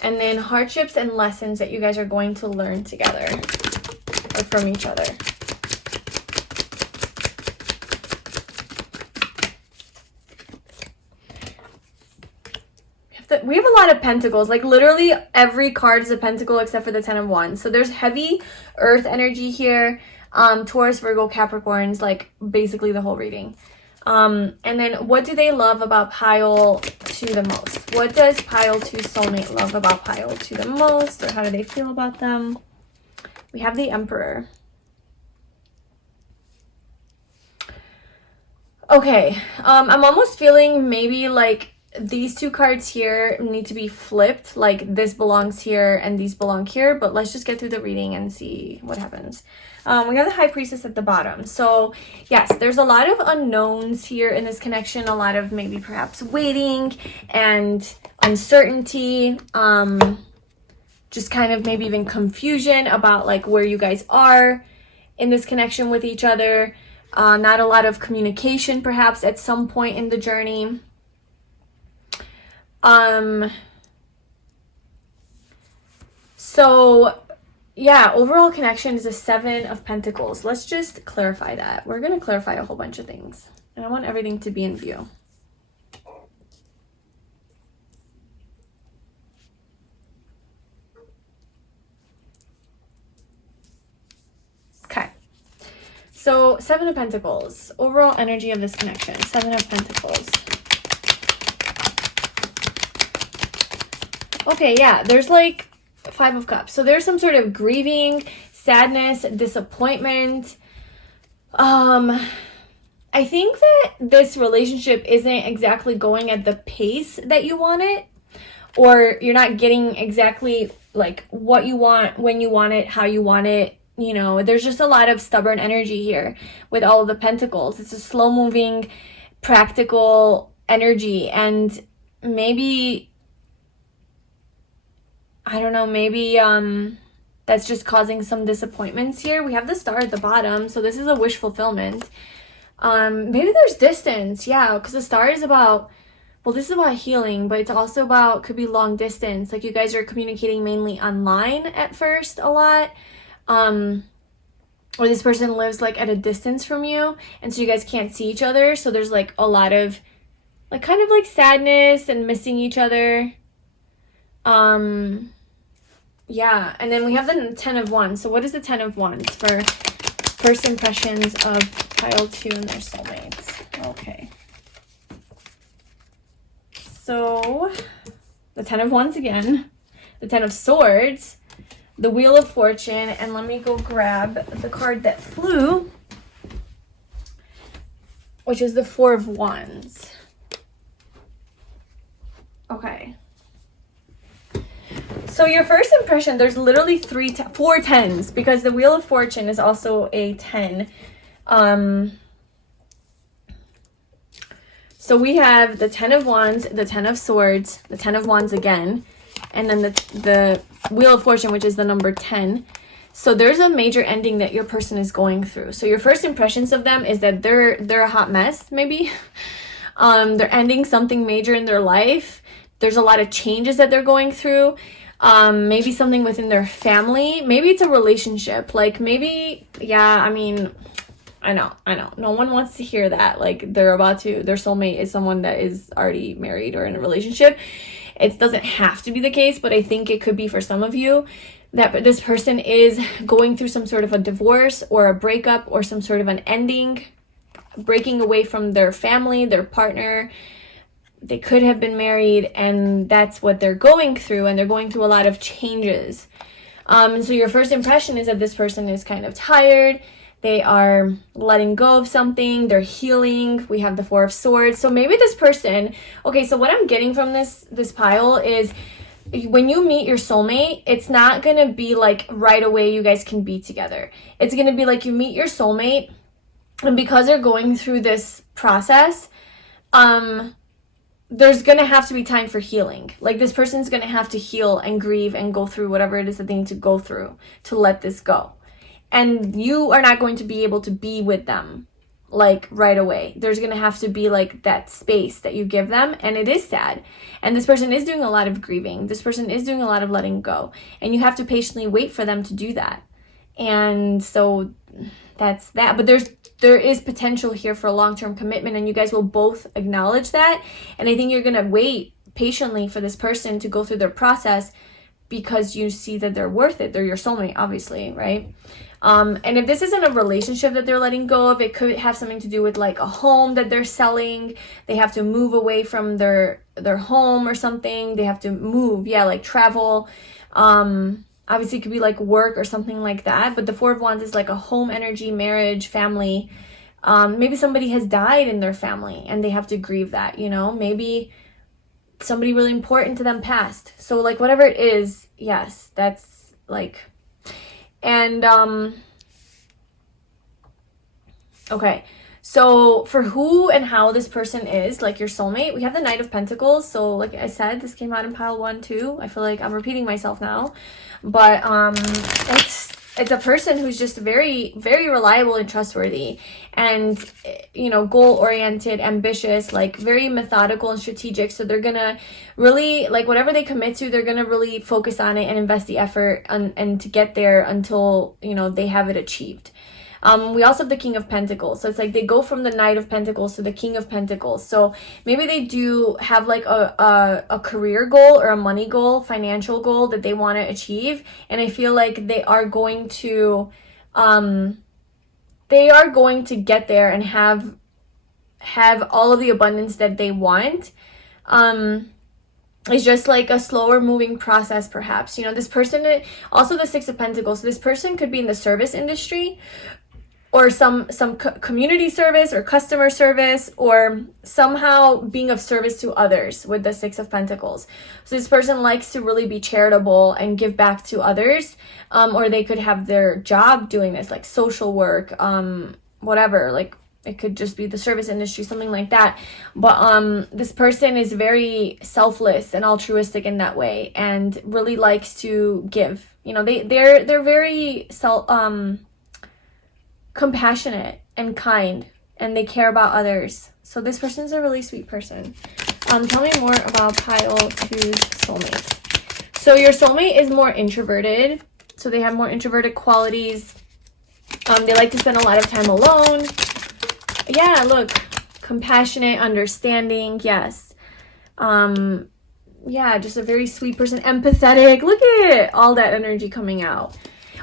And then hardships and lessons that you guys are going to learn together or from each other. We have a lot of pentacles. Like literally every card is a pentacle except for the 10 of Wands. So there's heavy earth energy here. Taurus, Virgo, Capricorns, like basically the whole reading. And then what do they love about pile 2 the most? What does pile 2 soulmate love about pile 2 the most? Or how do they feel about them? We have the Emperor. Okay, I'm almost feeling maybe like these two cards here need to be flipped, like this belongs here and these belong here, but let's just get through the reading and see what happens. We have the High Priestess at the bottom. So yes, there's a lot of unknowns here in this connection, a lot of maybe perhaps waiting and uncertainty, just kind of maybe even confusion about like where you guys are in this connection with each other. Not a lot of communication perhaps at some point in the journey. So yeah, overall connection is a 7 of Pentacles. Let's just clarify that. We're going to clarify a whole bunch of things, and I want everything to be in view. Okay. So 7 of Pentacles, overall energy of this connection, 7 of Pentacles. Okay, yeah, there's like 5 of Cups. So there's some sort of grieving, sadness, disappointment. I think that this relationship isn't exactly going at the pace that you want it, or you're not getting exactly like what you want, when you want it, how you want it. You know, there's just a lot of stubborn energy here with all of the Pentacles. It's a slow moving, practical energy, and maybe, I don't know, maybe that's just causing some disappointments here. We have the Star at the bottom, so this is a wish fulfillment. Maybe there's distance, yeah, because the Star is about, well, this is about healing, but it's also about, could be long distance. Like you guys are communicating mainly online at first a lot, or this person lives like at a distance from you, and so you guys can't see each other. So there's like a lot of like kind of like sadness and missing each other. Yeah, and then we have the 10 of Wands. So what is the 10 of Wands for first impressions of pile 2 and their soulmates? Okay. So the 10 of Wands again, the 10 of Swords, the Wheel of Fortune, and let me go grab the card that flew, which is the 4 of Wands. Okay. So your first impression, there's literally 4 10s, because the Wheel of Fortune is also a 10. So we have the 10 of Wands, the 10 of Swords, the 10 of Wands again, and then the Wheel of Fortune, which is the number 10. So there's a major ending that your person is going through. So your first impressions of them is that they're a hot mess, maybe. They're ending something major in their life. There's a lot of changes that they're going through. Maybe something within their family. Maybe it's a relationship. Like maybe, yeah, I mean, I know. No one wants to hear that. Like their soulmate is someone that is already married or in a relationship. It doesn't have to be the case, but I think it could be for some of you that this person is going through some sort of a divorce or a breakup or some sort of an ending, breaking away from their family, their partner. They could have been married, and that's what they're going through, and they're going through a lot of changes. And so your first impression is that this person is kind of tired. They are letting go of something. They're healing. We have the 4 of Swords. So maybe this person, okay, so what I'm getting from this pile is when you meet your soulmate, it's not going to be like right away you guys can be together. It's going to be like you meet your soulmate, and because they're going through this process, there's going to have to be time for healing. Like this person's going to have to heal and grieve and go through whatever it is that they need to go through to let this go. And you are not going to be able to be with them like right away. There's going to have to be like that space that you give them, and it is sad. And this person is doing a lot of grieving. This person is doing a lot of letting go, and you have to patiently wait for them to do that. And so that's that. But there is potential here for a long-term commitment, and you guys will both acknowledge that. And I think you're going to wait patiently for this person to go through their process because you see that they're worth it. They're your soulmate, obviously, right? And if this isn't a relationship that they're letting go of, it could have something to do with like a home that they're selling. They have to move away from their home or something. They have to move, yeah, like travel. Obviously it could be like work or something like that. But the 4 of Wands is like a home energy, marriage, family. Maybe somebody has died in their family and they have to grieve that, you know. Maybe somebody really important to them passed. So like whatever it is, yes, that's like, and okay, so for who and how this person is, like your soulmate, we have the Knight of Pentacles. So like I said, this came out in pile 1 too. I feel like I'm repeating myself now, but it's a person who's just very, very reliable and trustworthy, and, you know, goal-oriented, ambitious, like very methodical and strategic. So they're gonna really, like, whatever they commit to, they're gonna really focus on it and invest the effort and to get there until, you know, they have it achieved. We also have the King of Pentacles. So it's like they go from the Knight of Pentacles to the King of Pentacles. So maybe they do have like a career goal or a money goal, financial goal that they want to achieve. And I feel like they are going to get there and have all of the abundance that they want. It's just like a slower moving process, perhaps. You know, this person, also the Six of Pentacles. So this person could be in the service industry, or some community service or customer service, or somehow being of service to others with the Six of Pentacles. So this person likes to really be charitable and give back to others, or they could have their job doing this, like social work, whatever, like it could just be the service industry, something like that. But this person is very selfless and altruistic in that way, and really likes to give. You know, they're very compassionate and kind, and they care about others. So this person's a really sweet person. Tell me more about pile 2's soulmate. So your soulmate is more introverted. So they have more introverted qualities. They like to spend a lot of time alone. Yeah, look, compassionate, understanding, yes. Yeah, just a very sweet person, empathetic. Look at all that energy coming out.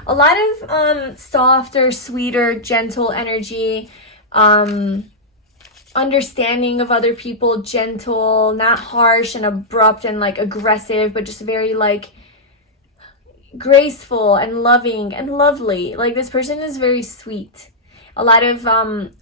A lot of softer, sweeter, gentle energy, understanding of other people, gentle, not harsh and abrupt and like aggressive, but just very like graceful and loving and lovely. Like this person is very sweet. A lot of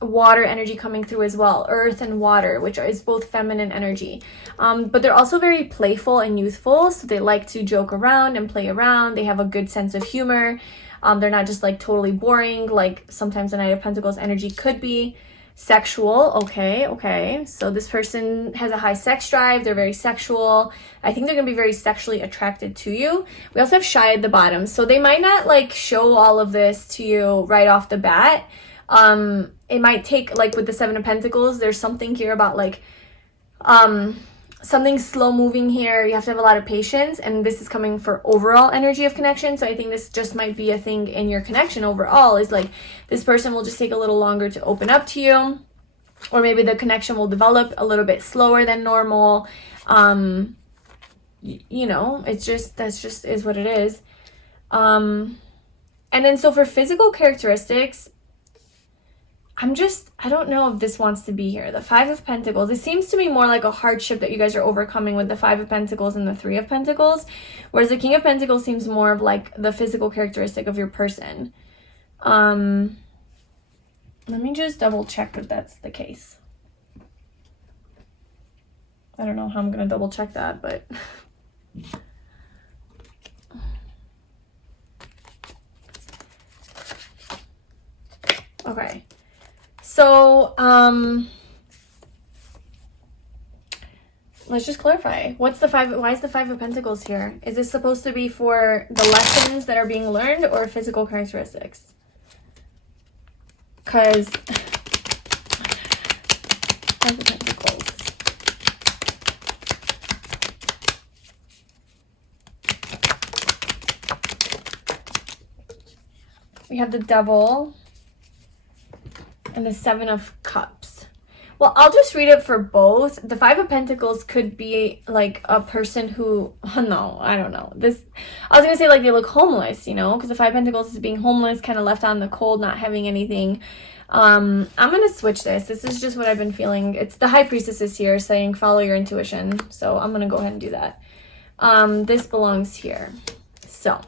water energy coming through as well, earth and water, which is both feminine energy. But they're also very playful and youthful, so they like to joke around and play around. They have a good sense of humor. They're not just like totally boring, like sometimes the Knight of Pentacles energy could be. Sexual, okay. So this person has a high sex drive. They're very sexual. I think they're gonna be very sexually attracted to you. We also have shy at the bottom, so they might not like show all of this to you right off the bat. It might take, like with the Seven of Pentacles, there's something here about like something slow moving here. You have to have a lot of patience, and this is coming for overall energy of connection. So I think this just might be a thing in your connection overall, is like this person will just take a little longer to open up to you, or maybe the connection will develop a little bit slower than normal. You know, that's just is what it is. And then so for physical characteristics, I don't know if this wants to be here. The Five of Pentacles, it seems to me more like a hardship that you guys are overcoming with the Five of Pentacles and the Three of Pentacles, whereas the King of Pentacles seems more of like the physical characteristic of your person. Let me just double check if that's the case. I don't know how I'm gonna double check that, but okay. So, let's just clarify. Why is the Five of Pentacles here? Is this supposed to be for the lessons that are being learned or physical characteristics? Because Five of Pentacles. We have the Devil and the Seven of Cups. Well, I'll just read it for both. The Five of Pentacles could be like a person who, oh no, I don't know. I was gonna say like they look homeless, you know, because the Five of Pentacles is being homeless, kind of left out in the cold, not having anything. I'm gonna switch this. This is just what I've been feeling. It's the High Priestess is here saying follow your intuition. So I'm gonna go ahead and do that. This belongs here. So,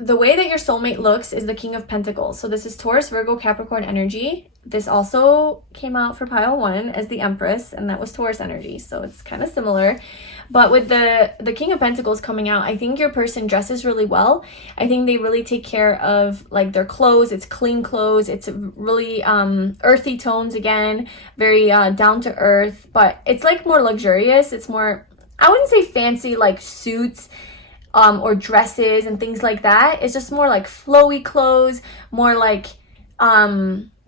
the way that your soulmate looks is the King of Pentacles. So this is Taurus, Virgo, Capricorn energy. this also came out for pile 1 as the Empress, and that was Taurus energy, so it's kind of similar. But with the King of Pentacles coming out, I think your person dresses really well. I think they really take care of like their clothes. It's clean clothes. It's really earthy tones again, very down to earth, but it's like more luxurious. It's more, I wouldn't say fancy like suits or dresses and things like that. It's just more like flowy clothes, more like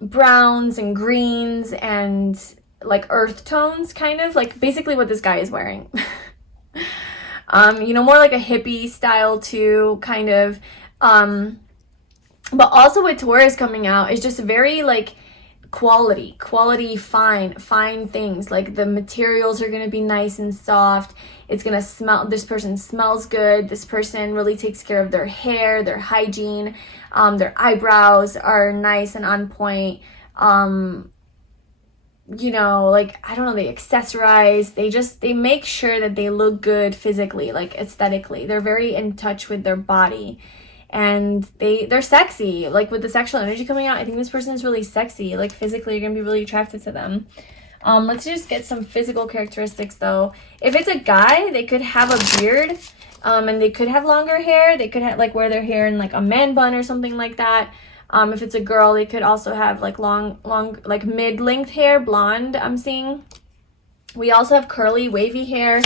browns and greens and like earth tones, kind of like basically what this guy is wearing. You know, more like a hippie style too, kind of. But also with Taurus coming out, it's just very like quality, fine things. Like the materials are going to be nice and soft. It's going to smell, this person smells good. This person really takes care of their hair, their hygiene. Their eyebrows are nice and on point. You know, like, I don't know, they accessorize. They make sure that they look good physically, like aesthetically. They're very in touch with their body. And they're sexy. Like with the sexual energy coming out, I think this person is really sexy. Like physically, you're going to be really attracted to them. Let's just get some physical characteristics though. If it's a guy, they could have a beard. And they could have longer hair. They could have like wear their hair in like a man bun or something like that. If it's a girl, they could also have like long, like mid-length hair, blonde, I'm seeing. We also have curly, wavy hair.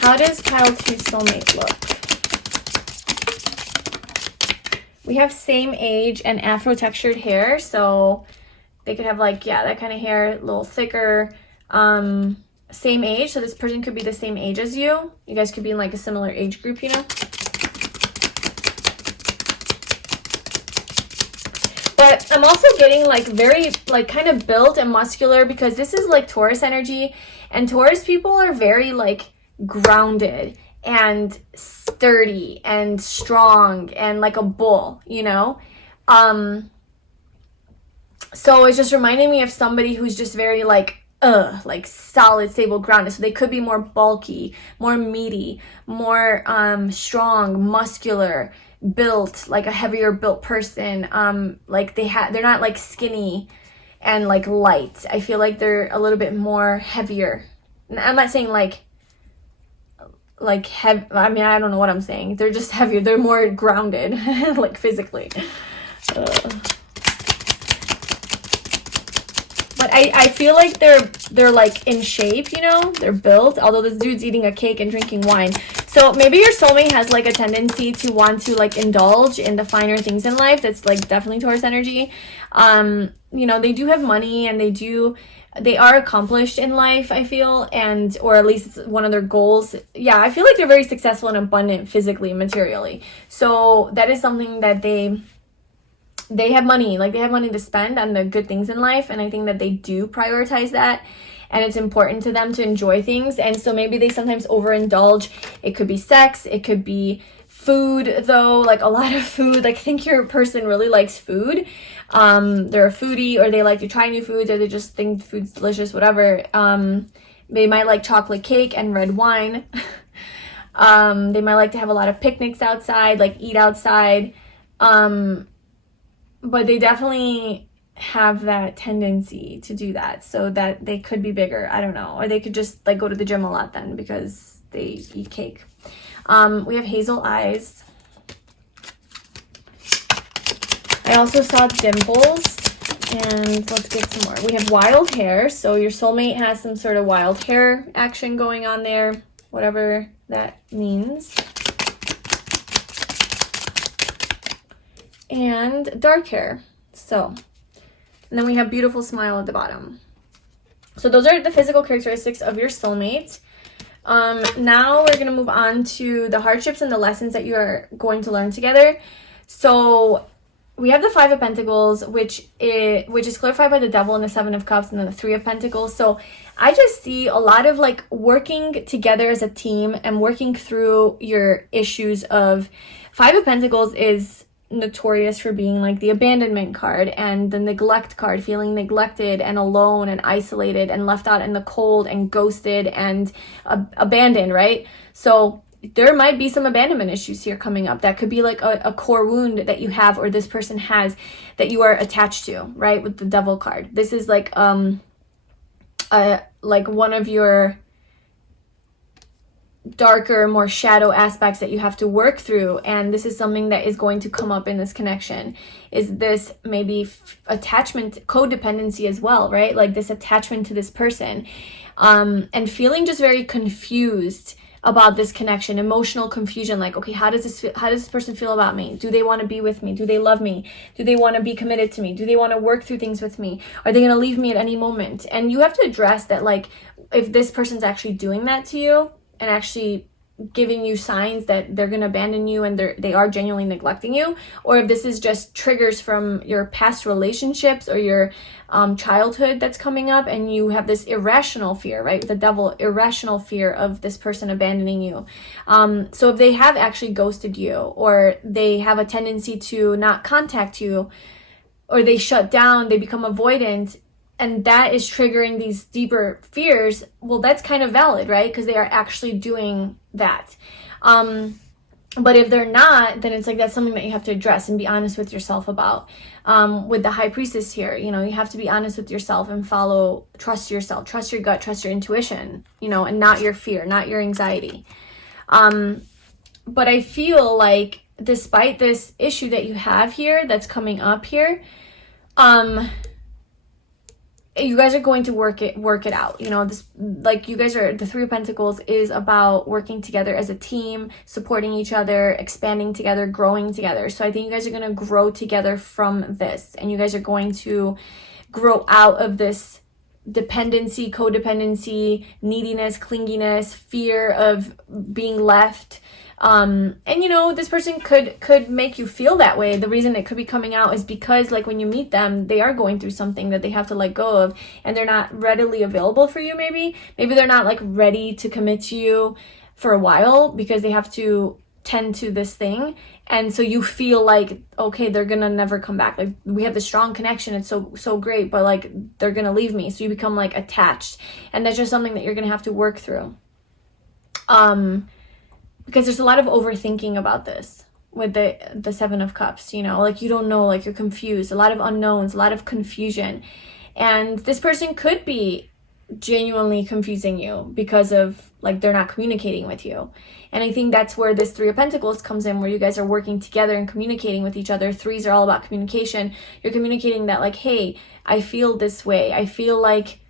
How does pile 2 soulmate look? We have same age and afro textured hair, so they could have like, yeah, that kind of hair, a little thicker. Same age, so this person could be the same age as you. You guys could be in like a similar age group, you know? But I'm also getting like very like kind of built and muscular, because this is like Taurus energy, and Taurus people are very like grounded and sturdy and strong and like a bull, you know? So it's just reminding me of somebody who's just very like solid, stable, grounded. So they could be more bulky, more meaty, more strong, muscular, built, like a heavier built person. Like they're not like skinny and like light. I feel like they're a little bit more heavier. I'm not saying like heavy. I mean, I don't know what I'm saying. They're just heavier. They're more grounded, like physically. But I feel like they're like in shape, you know? They're built, although this dude's eating a cake and drinking wine. So maybe your soulmate has like a tendency to want to like indulge in the finer things in life. That's like definitely Taurus energy. You know, they do have money, and they are accomplished in life, I feel, or at least it's one of their goals. Yeah, I feel like they're very successful and abundant physically, materially. So that is something that they have money, like they have money to spend on the good things in life, and I think that they do prioritize that, and it's important to them to enjoy things. And so maybe they sometimes overindulge. It could be sex, it could be food though, like a lot of food. Like I think your person really likes food. They're a foodie, or they like to try new foods, or they just think food's delicious, whatever. They might like chocolate cake and red wine. They might like to have a lot of picnics outside, like eat outside. But they definitely have that tendency to do that, so that they could be bigger. I don't know. Or they could just like go to the gym a lot then, because they eat cake. We have hazel eyes. I also saw dimples, and let's get some more. We have wild hair, so your soulmate has some sort of wild hair action going on there, whatever that means. And dark hair. So, and then we have beautiful smile at the bottom. So those are the physical characteristics of your soulmate. Now we're going to move on to the hardships and the lessons that you are going to learn together. So we have the 5 of Pentacles, which is clarified by the Devil and the 7 of Cups, and then the 3 of Pentacles. So I just see a lot of like working together as a team and working through your issues of 5 of Pentacles is notorious for being like the abandonment card and the neglect card, feeling neglected and alone and isolated and left out in the cold and ghosted and abandoned, right? So there might be some abandonment issues here coming up. That could be like a core wound that you have, or this person has, that you are attached to, right? With the Devil card. This is like one of your darker, more shadow aspects that you have to work through, and this is something that is going to come up in this connection. Is this maybe attachment, codependency as well, right? Like this attachment to this person, and feeling just very confused about this connection, emotional confusion, like, okay, how does this person feel about me? Do they want to be with me? Do they love me? Do they want to be committed to me? Do they want to work through things with me? Are they going to leave me at any moment? And you have to address that, like, if this person's actually doing that to you and actually giving you signs that they're going to abandon you and they are genuinely neglecting you, or if this is just triggers from your past relationships or your childhood that's coming up, and you have this irrational fear, right? The Devil, irrational fear of this person abandoning you. So if they have actually ghosted you, or they have a tendency to not contact you, or they shut down, they become avoidant, and that is triggering these deeper fears, well, that's kind of valid, right? Because they are actually doing that. But if they're not, then it's like that's something that you have to address and be honest with yourself about. With the High Priestess here, you know, you have to be honest with yourself and trust yourself, trust your gut, trust your intuition, you know, and not your fear, not your anxiety. But I feel like despite this issue that you have here that's coming up here, you guys are going to work it out. You know, this, like, you guys are, the Three of Pentacles is about working together as a team, supporting each other, expanding together, growing together. So I think you guys are going to grow together from this, and you guys are going to grow out of this dependency, codependency, neediness, clinginess, fear of being left. And you know, this person could make you feel that way. The reason it could be coming out is because, like, when you meet them, they are going through something that they have to let go of, and they're not readily available for you. Maybe they're not like ready to commit to you for a while because they have to tend to this thing. And so you feel like, okay, they're gonna never come back. Like, we have this strong connection, it's so great, but like, they're gonna leave me. So you become like attached, and that's just something that you're gonna have to work through. Because there's a lot of overthinking about this with the Seven of Cups, you know, like, you don't know, like, you're confused, a lot of unknowns, a lot of confusion. And this person could be genuinely confusing you because of, like, they're not communicating with you. And I think that's where this Three of Pentacles comes in, where you guys are working together and communicating with each other. Threes are all about communication. You're communicating that, like, hey, I feel this way. I feel like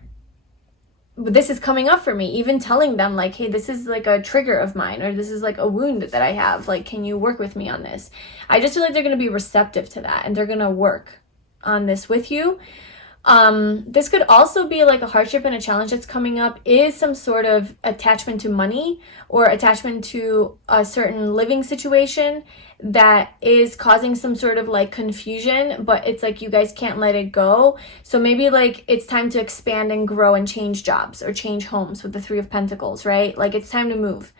this is coming up for me. Even telling them, like, hey, this is like a trigger of mine, or this is like a wound that I have. Like, can you work with me on this? I just feel like they're going to be receptive to that, and they're going to work on this with you. This could also be like a hardship and a challenge that's coming up, is some sort of attachment to money or attachment to a certain living situation that is causing some sort of like confusion, but it's like you guys can't let it go. So maybe like it's time to expand and grow and change jobs or change homes with the Three of Pentacles, right? Like, it's time to move.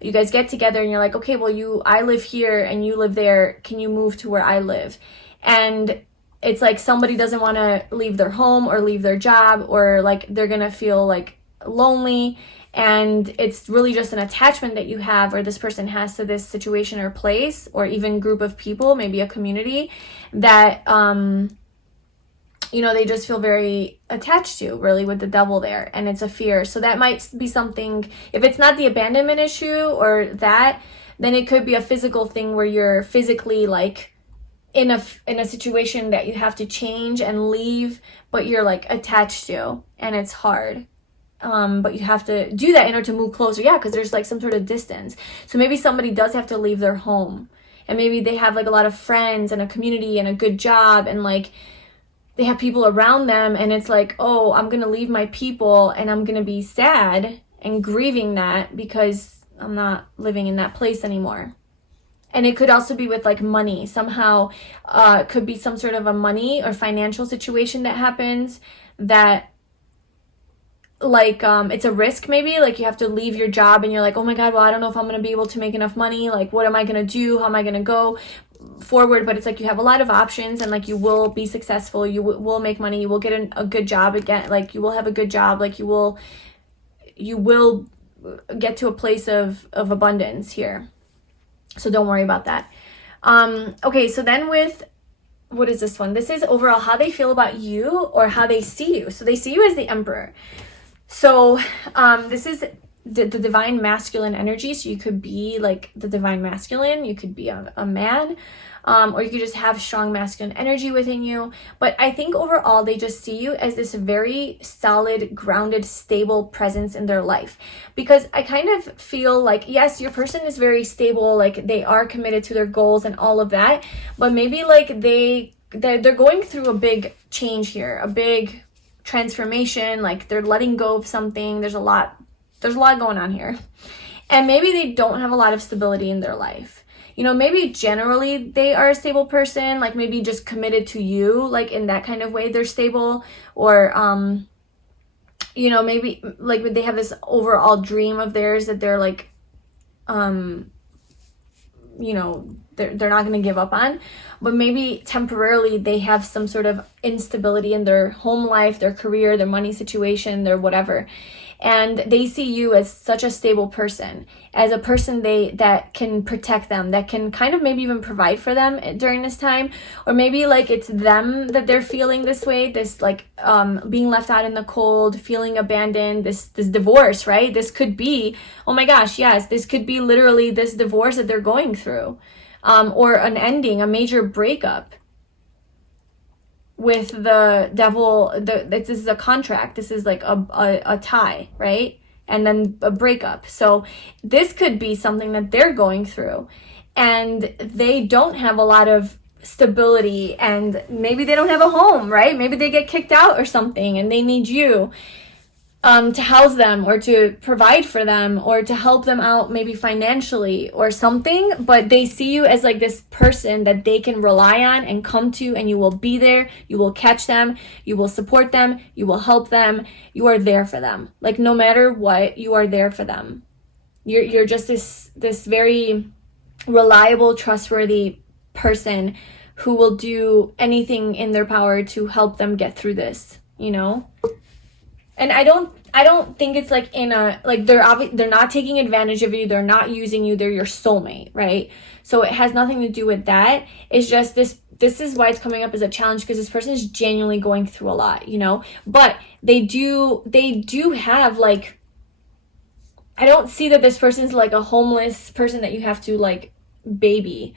You guys get together and you're like, okay, well, I live here and you live there. Can you move to where I live? And it's like somebody doesn't want to leave their home or leave their job, or like they're going to feel like lonely. And it's really just an attachment that you have, or this person has, to this situation or place, or even group of people, maybe a community that, you know, they just feel very attached to, really, with the Devil there. And it's a fear. So that might be something, if it's not the abandonment issue or that, then it could be a physical thing where you're physically like in a situation that you have to change and leave, but you're like attached to, and it's hard. But you have to do that in order to move closer. Yeah, because there's like some sort of distance. So maybe somebody does have to leave their home, and maybe they have like a lot of friends and a community and a good job, and like they have people around them, and it's like, oh, I'm gonna leave my people, and I'm gonna be sad and grieving that because I'm not living in that place anymore. And it could also be with like money. Somehow it could be some sort of a money or financial situation that happens that, like, it's a risk. Maybe like you have to leave your job and you're like, oh my god, well, I don't know if I'm gonna be able to make enough money. Like, what am I gonna do? How am I gonna go forward? But it's like you have a lot of options, and like you will be successful, you will make money, you will get a good job again, like you will have a good job, like you will get to a place of abundance here. So don't worry about that. Okay, so then with, what is this one? This is overall how they feel about you or how they see you. So they see you as the Emperor. So this is the divine masculine energy. So you could be like the divine masculine, you could be a man, or you could just have strong masculine energy within you. But I think overall they just see you as this very solid, grounded, stable presence in their life. Because I kind of feel like, yes, your person is very stable, like they are committed to their goals and all of that, but maybe like they're going through a big change here, a big transformation, like they're letting go of something. There's a lot going on here. And maybe they don't have a lot of stability in their life. You know, maybe generally they are a stable person, like maybe just committed to you, like in that kind of way they're stable. Or, you know, maybe like they have this overall dream of theirs that they're like, you know, they're not going to give up on. But maybe temporarily they have some sort of instability in their home life, their career, their money situation, their whatever. And they see you as such a stable person, as a person that can protect them, that can kind of maybe even provide for them during this time. Or maybe like it's them that they're feeling this way, this like being left out in the cold, feeling abandoned, this divorce, right? This could be, oh my gosh, yes, this could be literally this divorce that they're going through, or an ending, a major breakup. With the devil, this is a contract. This is like a tie, right? And then a breakup. So this could be something that they're going through, and they don't have a lot of stability, and maybe they don't have a home, right? Maybe they get kicked out or something, and they need you to house them or to provide for them or to help them out maybe financially or something. But they see you as like this person that they can rely on and come to, and you will be there, you will catch them, you will support them, you will help them, you are there for them. Like no matter what, you are there for them. You're just this very reliable, trustworthy person who will do anything in their power to help them get through this, you know? And I don't think it's like in a, like they're not taking advantage of you, they're not using you, they're your soulmate, right? So it has nothing to do with that. It's just this is why it's coming up as a challenge, because this person is genuinely going through a lot, you know? But they do have like, I don't see that this person's like a homeless person that you have to like baby.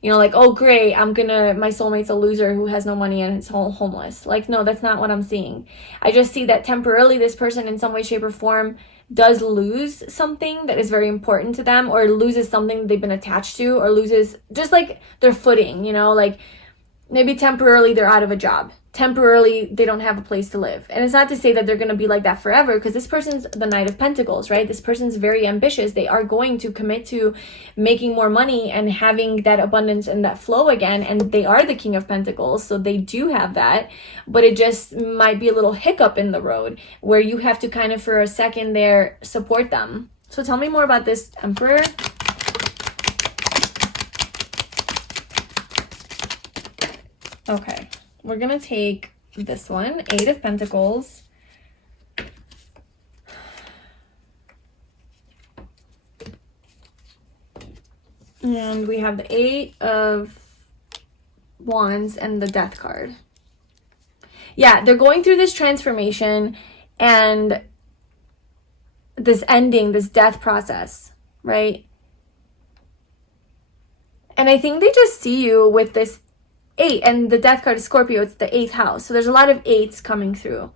You know, like, oh, great, my soulmate's a loser who has no money and is homeless. Like, no, that's not what I'm seeing. I just see that temporarily this person in some way, shape, or form does lose something that is very important to them, or loses something they've been attached to, or loses just like their footing, you know, like maybe temporarily they're out of a job. Temporarily, they don't have a place to live. And it's not to say that they're going to be like that forever, because this person's the Knight of Pentacles, right? This person's very ambitious. They are going to commit to making more money and having that abundance and that flow again. And they are the King of Pentacles, so they do have that. But it just might be a little hiccup in the road where you have to kind of, for a second there, support them. So tell me more about this Emperor. Okay. We're going to take this one, Eight of Pentacles. And we have the Eight of Wands and the Death card. Yeah, they're going through this transformation and this ending, this death process, right? And I think they just see you with this 8, and the Death card is Scorpio. It's the 8th house, so there's a lot of 8s coming through.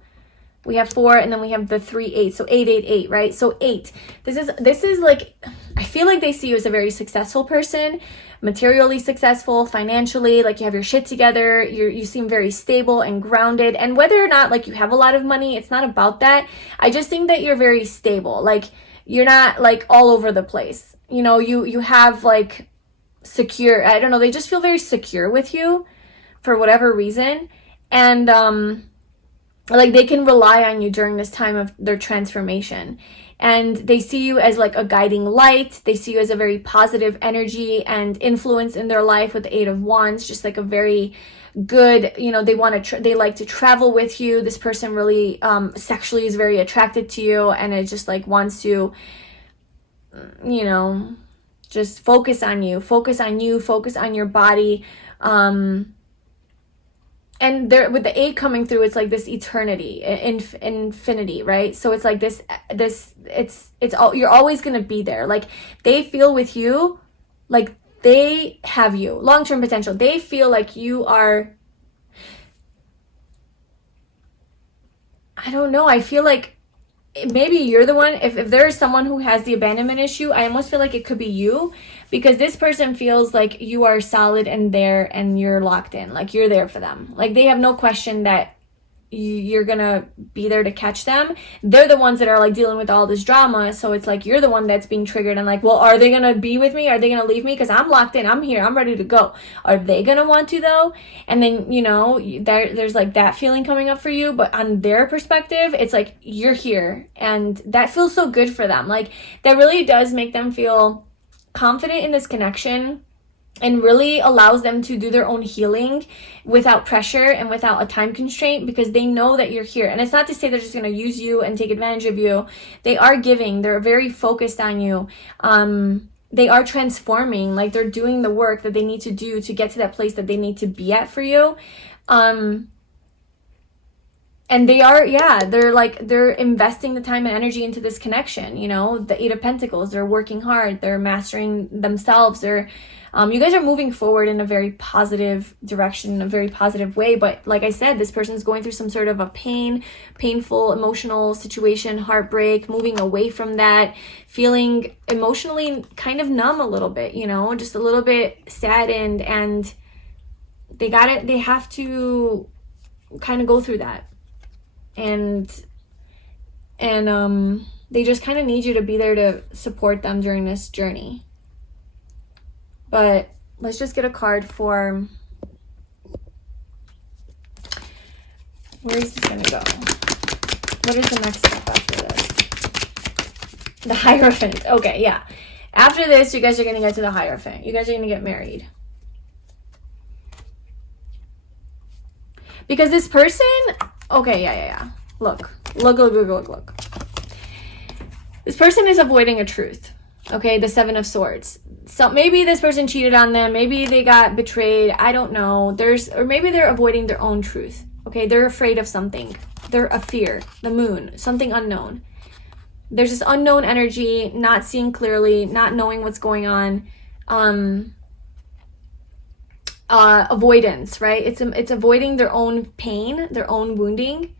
We have 4, and then we have the 3 8s, so 8 8 8, right? So 8, this is like, I feel like they see you as a very successful person, materially successful, financially, like you have your shit together, you seem very stable and grounded. And whether or not like you have a lot of money, it's not about that. I just think that you're very stable. Like you're not like all over the place, you know. You have like secure, I don't know, they just feel very secure with you for whatever reason. And like they can rely on you during this time of their transformation, and they see you as like a guiding light. They see you as a very positive energy and influence in their life with the 8 of Wands, just like a very good, you know, they like to travel with you. This person really sexually is very attracted to you, and it just like wants to, you know, just focus on you, focus on your body. And there, with the 8 coming through, it's like this eternity, infinity, right? So it's like it's all, you're always going to be there. Like, they feel with you, like they have you, long-term potential. They feel like you are, I don't know, I feel like maybe you're the one. If there is someone who has the abandonment issue, I almost feel like it could be you, because this person feels like you are solid and there, and you're locked in, like you're there for them. Like, they have no question that you're gonna be there to catch them. They're the ones that are like dealing with all this drama, so it's like you're the one that's being triggered and like, well, are they gonna be with me? Are they gonna leave me? Because I'm locked in, I'm here, I'm ready to go. Are they gonna want to though? And then, you know, there's like that feeling coming up for you, but on their perspective, it's like you're here, and that feels so good for them. Like, that really does make them feel confident in this connection, and really allows them to do their own healing without pressure and without a time constraint, because they know that you're here. And it's not to say they're just going to use you and take advantage of you. They are giving. They're very focused on you. They are transforming. Like, they're doing the work that they need to do to get to that place that they need to be at for you. And they are, yeah, they're investing the time and energy into this connection. You know, the 8 of Pentacles, they're working hard. They're mastering themselves. You guys are moving forward in a very positive direction, in a very positive way. But like I said, this person's going through some sort of a painful, emotional situation, heartbreak, moving away from that, feeling emotionally kind of numb a little bit, you know, just a little bit saddened. And they have to kind of go through that. And they just kind of need you to be there to support them during this journey. But let's just get a card for, where is this going to go? What is the next step after this? The Hierophant. Okay, yeah. After this, you guys are going to get to the Hierophant. You guys are going to get married. Because this person, okay, yeah. Look. This person is avoiding a truth. Okay, the 7 of Swords. So maybe this person cheated on them. Maybe they got betrayed. I don't know. Or maybe they're avoiding their own truth. Okay, they're afraid of something. They're a fear. The Moon. Something unknown. There's this unknown energy, not seeing clearly, not knowing what's going on. Avoidance, right? It's avoiding their own pain, their own wounding.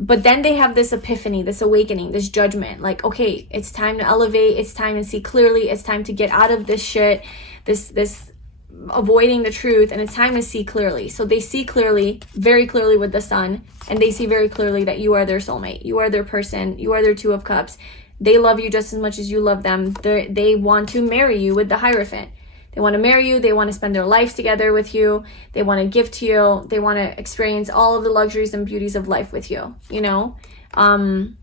But then they have this epiphany, this awakening, this judgment. Like, okay, it's time to elevate. It's time to see clearly. It's time to get out of this shit, this avoiding the truth. And it's time to see clearly. So they see clearly, very clearly with the Sun. And they see very clearly that you are their soulmate. You are their person. You are their 2 of Cups. They love you just as much as you love them. They want to marry you with the Hierophant. They want to marry you. They want to spend their life together with you. They want to give to you. They want to experience all of the luxuries and beauties of life with you, you know? And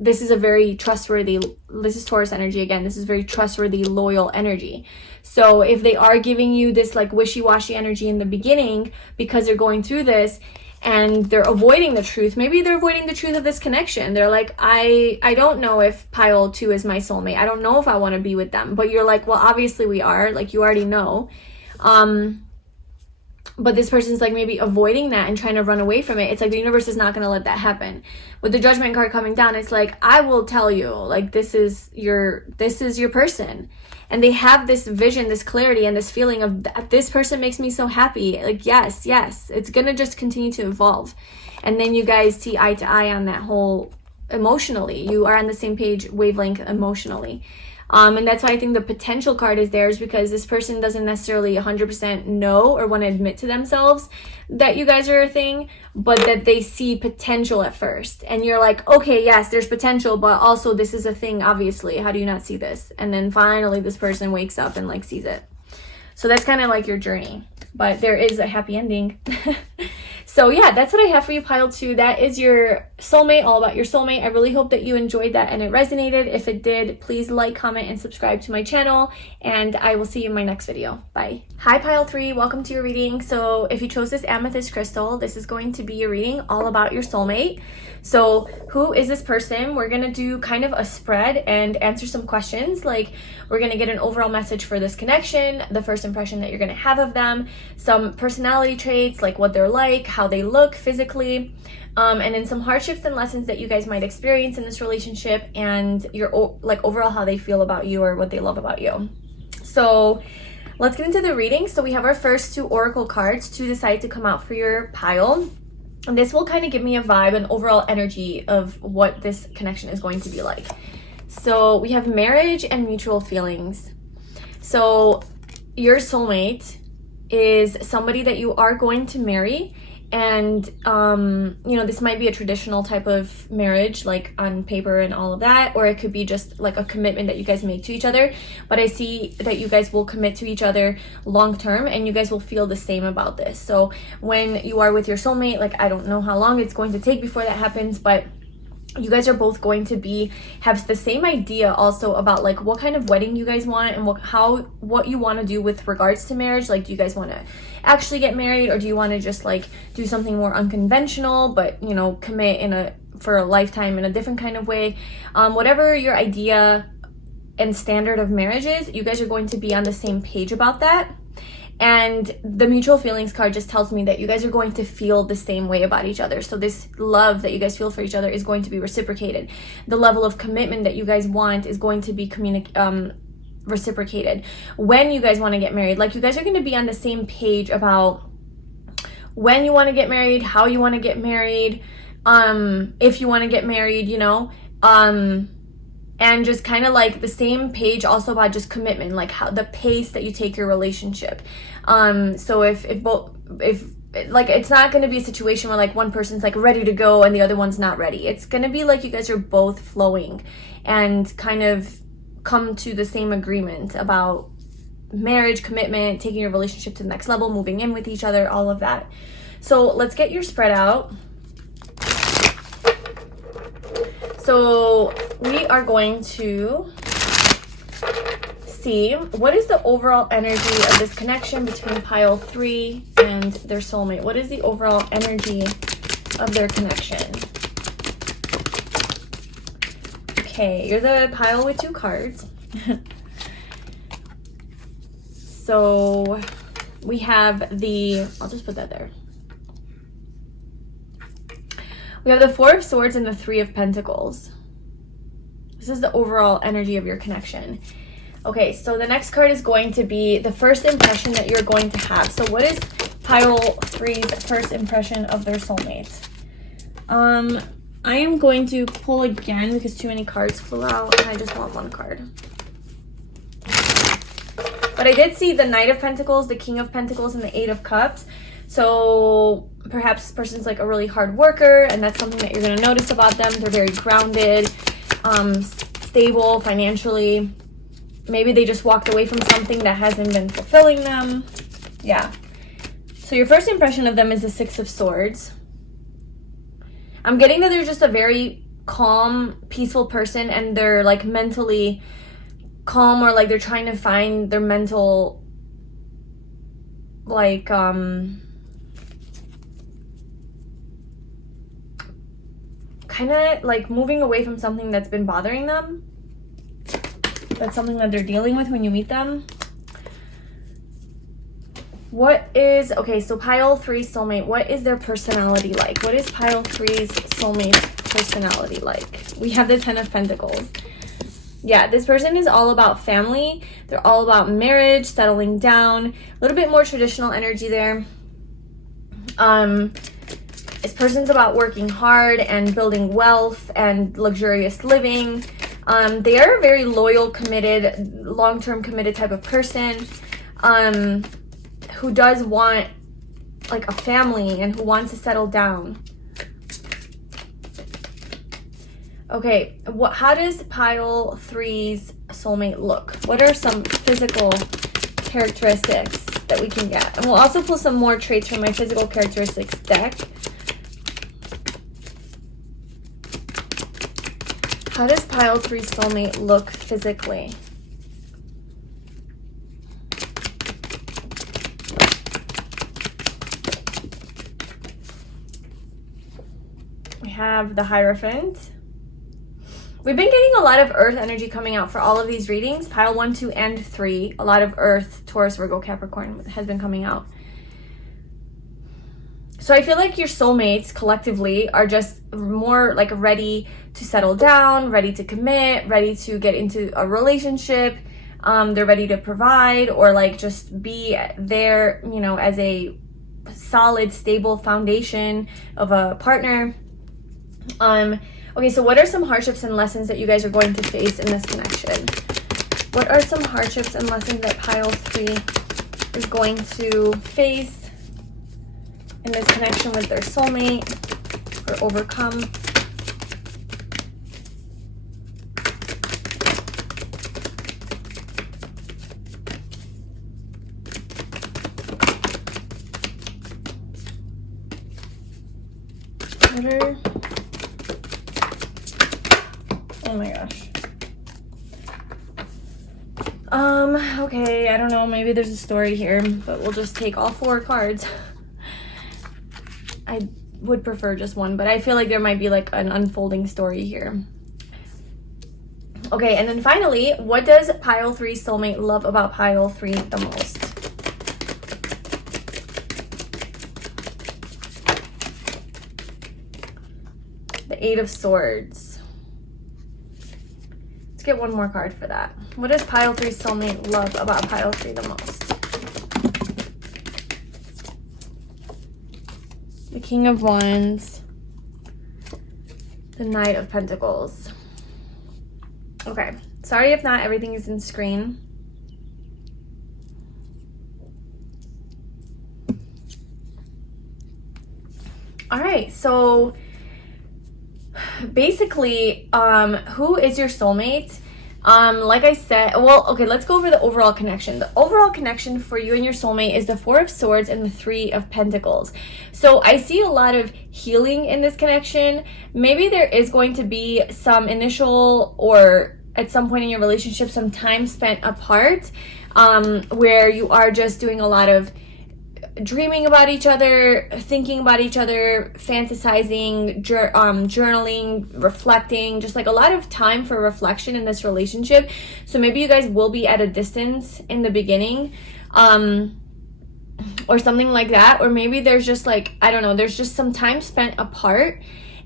this is a very trustworthy, this is Taurus energy again. This is very trustworthy, loyal energy. So if they are giving you this like wishy-washy energy in the beginning because they're going through this, and they're avoiding the truth. Maybe they're avoiding the truth of this connection. They're like, I don't know if pile 2 is my soulmate. I don't know if I want to be with them. But you're like, well, obviously we are. Like, you already know. But this person's like maybe avoiding that and trying to run away from it. It's like the universe is not going to let that happen. With the Judgment card coming down, it's like, I will tell you, like, this is your person. And they have this vision, this clarity, and this feeling of, this person makes me so happy. Like, yes, it's going to just continue to evolve. And then you guys see eye to eye on that whole emotionally. You are on the same page, wavelength emotionally. And that's why I think the potential card is there, is because this person doesn't necessarily 100% know or want to admit to themselves that you guys are a thing, but that they see potential at first. And you're like, okay, yes, there's potential, but also this is a thing, obviously. How do you not see this? And then finally this person wakes up and like sees it. So that's kind of like your journey, but there is a happy ending. So yeah, that's what I have for you, pile 2. That is your soulmate, all about your soulmate. I really hope that you enjoyed that and it resonated. If it did, please like, comment, and subscribe to my channel, and I will see you in my next video. Bye. Hi, pile 3. Welcome to your reading. So if you chose this amethyst crystal, this is going to be a reading all about your soulmate. So who is this person? We're gonna do kind of a spread and answer some questions. Like, we're gonna get an overall message for this connection, the first impression that you're gonna have of them, some personality traits, like what they're like, how they look physically, and then some hardships and lessons that you guys might experience in this relationship, and your like overall how they feel about you or what they love about you. So let's get into the reading. So we have our first 2 oracle cards to decide to come out for your pile. And this will kind of give me a vibe and overall energy of what this connection is going to be like. So we have marriage and mutual feelings. So your soulmate is somebody that you are going to marry, and you know, this might be a traditional type of marriage, like on paper and all of that, or it could be just like a commitment that you guys make to each other. But I see that you guys will commit to each other long term, and you guys will feel the same about this. So when you are with your soulmate, like, I don't know how long it's going to take before that happens, but you guys are both going to have the same idea also about like what kind of wedding you guys want, and what you want to do with regards to marriage. Like, do you guys want to actually get married, or do you want to just like do something more unconventional, but you know, commit for a lifetime in a different kind of way? Whatever your idea and standard of marriage is, you guys are going to be on the same page about that. And the mutual feelings card just tells me that you guys are going to feel the same way about each other. So this love that you guys feel for each other is going to be reciprocated. The level of commitment that you guys want is going to be reciprocated. When you guys want to get married, like, you guys are going to be on the same page about when you want to get married, how you want to get married, if you want to get married, you know, and just kind of like the same page also about just commitment, like how the pace that you take your relationship. So if like, it's not going to be a situation where like one person's like ready to go and the other one's not ready. It's going to be like you guys are both flowing and kind of come to the same agreement about marriage, commitment, taking your relationship to the next level, moving in with each other, all of that. So let's get your spread out. So we are going to see what is the overall energy of this connection between pile 3 and their soulmate. What is the overall energy of their connection? Okay, you're the pile with 2 cards. So we have I'll just put that there. We have the 4 of Swords and the 3 of Pentacles. This is the overall energy of your connection. Okay, so the next card is going to be the first impression that you're going to have. So what is pile 3's first impression of their soulmate? I am going to pull again because too many cards flew out and I just want 1 card. But I did see the Knight of Pentacles, the King of Pentacles, and the 8 of Cups. So perhaps this person's like a really hard worker, and that's something that you're going to notice about them. They're very grounded, stable financially. Maybe they just walked away from something that hasn't been fulfilling them. Yeah. So your first impression of them is the 6 of Swords. I'm getting that they're just a very calm, peaceful person, and they're like mentally calm, or like they're trying to find their mental, like, kind of like moving away from something that's been bothering them. That's something that they're dealing with when you meet them. Okay, so pile 3 soulmate, what is their personality like? What is pile 3's soulmate personality like? We have the 10 of Pentacles. Yeah, this person is all about family. They're all about marriage, settling down, a little bit more traditional energy there. This person's about working hard and building wealth and luxurious living. They are a very loyal, committed, long-term committed type of person, who does want like a family and who wants to settle down. Okay, how does pile 3's soulmate look? What are some physical characteristics that we can get. And we'll also pull some more traits from my physical characteristics deck. How does pile 3 soulmate look physically? We have the Hierophant. We've been getting a lot of earth energy coming out for all of these readings. Pile 1, 2, and 3. A lot of earth, Taurus, Virgo, Capricorn has been coming out. So I feel like your soulmates collectively are just more like ready to settle down, ready to commit, ready to get into a relationship. They're ready to provide or like just be there, you know, as a solid, stable foundation of a partner. Okay, so what are some hardships and lessons that you guys are going to face in this connection? What are some hardships and lessons that pile 3 is going to face in this connection with their soulmate or overcome? Oh my gosh. Okay, I don't know, maybe there's a story here, but we'll just take all 4 cards. I would prefer just one, but I feel like there might be like an unfolding story here. Okay, and then finally, what does pile 3 soulmate love about pile 3 the most? The 8 of Swords. Let's get one more card for that. What does pile 3 soulmate love about pile 3 the most? The King of Wands. The Knight of Pentacles. Okay, sorry if not everything is in screen. All right, so basically, who is your soulmate? Like I said, well, okay, let's go over the overall connection. The overall connection for you and your soulmate is the 4 of Swords and the 3 of Pentacles. So I see a lot of healing in this connection. Maybe there is going to be some initial or at some point in your relationship, some time spent apart, where you are just doing a lot of dreaming about each other, thinking about each other, fantasizing, journaling, reflecting, just like a lot of time for reflection in this relationship. So maybe you guys will be at a distance in the beginning, or something like that. Or maybe there's just like, I don't know, there's just some time spent apart.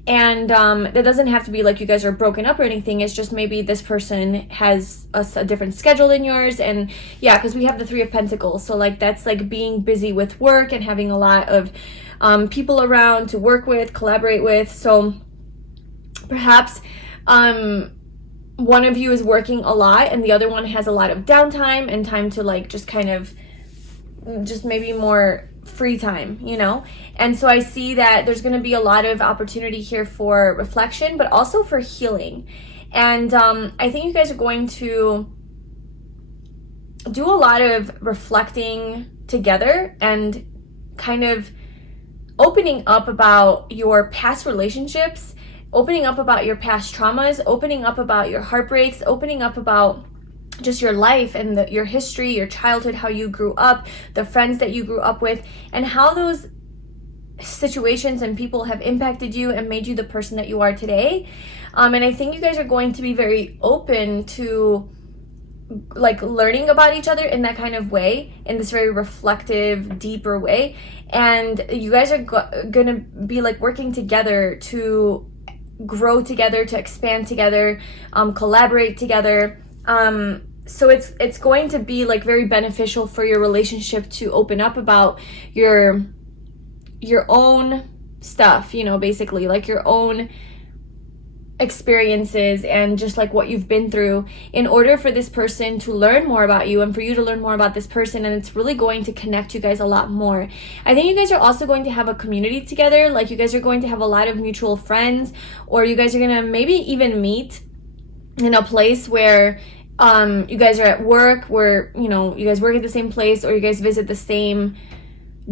And that doesn't have to be like you guys are broken up or anything. It's just maybe this person has a different schedule than yours. And yeah, because we have the 3 of Pentacles. So like that's like being busy with work and having a lot of people around to work with, collaborate with. So perhaps one of you is working a lot and the other one has a lot of downtime and time to like just kind of just maybe more free time, you know. And so I see that there's going to be a lot of opportunity here for reflection, but also for healing. And I think you guys are going to do a lot of reflecting together and kind of opening up about your past relationships, opening up about your past traumas, opening up about your heartbreaks, opening up about just your life and your history, your childhood, how you grew up, the friends that you grew up with, and how those situations and people have impacted you and made you the person that you are today. And I think you guys are going to be very open to like learning about each other in that kind of way, in this very reflective, deeper way. And you guys are gonna be like working together to grow together, to expand together, collaborate together. So it's going to be like very beneficial for your relationship to open up about your own stuff, you know, basically like your own experiences and just like what you've been through, in order for this person to learn more about you and for you to learn more about this person. And it's really going to connect you guys a lot more. I think you guys are also going to have a community together. Like you guys are going to have a lot of mutual friends, or you guys are gonna maybe even meet in a place where You guys are at work where, you know, you guys work at the same place, or you guys visit the same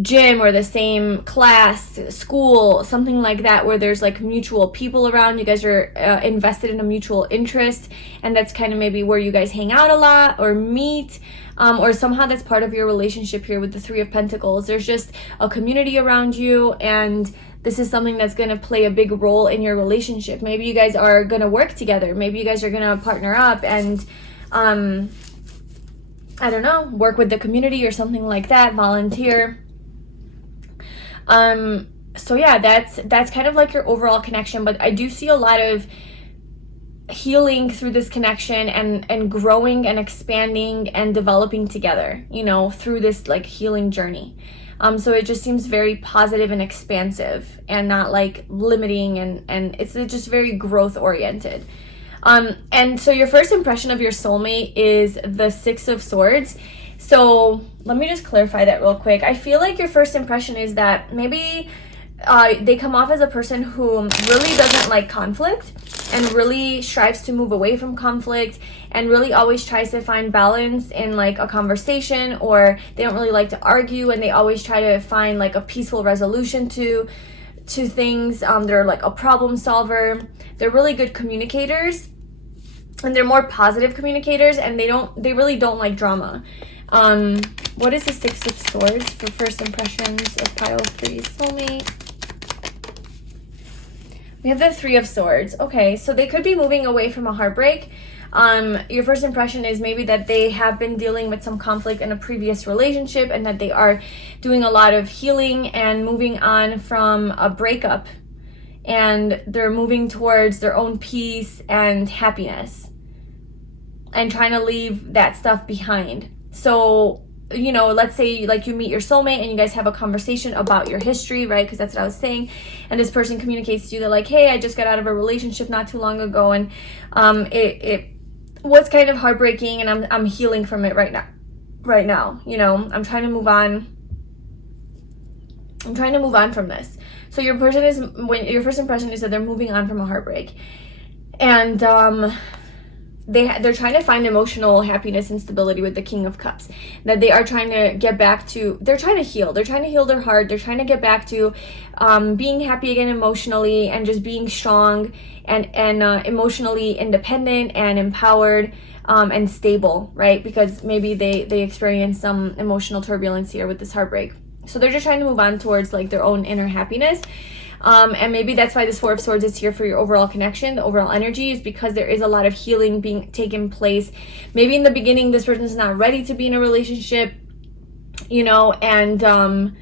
gym or the same class, school, something like that, where there's like mutual people around. You guys are invested in a mutual interest, and that's kind of maybe where you guys hang out a lot or meet, or somehow that's part of your relationship here with the Three of Pentacles. There's just a community around you, and this is something that's going to play a big role in your relationship. Maybe you guys are going to work together. Maybe you guys are going to partner up and I don't know, work with the community or something like that, volunteer. So yeah, that's kind of like your overall connection, but I do see a lot of healing through this connection, and growing and expanding and developing together, you know, through this like healing journey. So it just seems very positive and expansive, and not like limiting, and it's just very growth oriented. And so your first impression of your soulmate is the Six of Swords. So let me just clarify that real quick. I feel like your first impression is that maybe they come off as a person who really doesn't like conflict, and really strives to move away from conflict, and really always tries to find balance in like a conversation, or they don't really like to argue, and they always try to find like a peaceful resolution to things. They're like a problem solver. They're really good communicators, and they're more positive communicators, and they really don't like drama. What is the Six of Swords for first impressions of pile 3 soulmate? We have the Three of Swords. Okay, so they could be moving away from a heartbreak. Your first impression is maybe that they have been dealing with some conflict in a previous relationship, and that they are doing a lot of healing and moving on from a breakup, and they're moving towards their own peace and happiness, and trying to leave that stuff behind. So, you know, let's say like you meet your soulmate and you guys have a conversation about your history, right? Because that's what I was saying. And this person communicates to you, they're like, hey, I just got out of a relationship not too long ago, and it was kind of heartbreaking, and I'm healing from it right now. You know, I'm trying to move on. I'm trying to move on from this. So your person is, when your first impression is that they're moving on from a heartbreak, and they're trying to find emotional happiness and stability with the King of Cups. That they are trying to get back to, they're trying to heal. They're trying to heal their heart. They're trying to get back to being happy again emotionally, and just being strong and emotionally independent and empowered and stable, right? Because maybe they experienced some emotional turbulence here with this heartbreak. So they're just trying to move on towards like their own inner happiness. And maybe that's why this Four of Swords is here for your overall connection. The overall energy is because there is a lot of healing being taken place. Maybe in the beginning, this person's not ready to be in a relationship, you know, and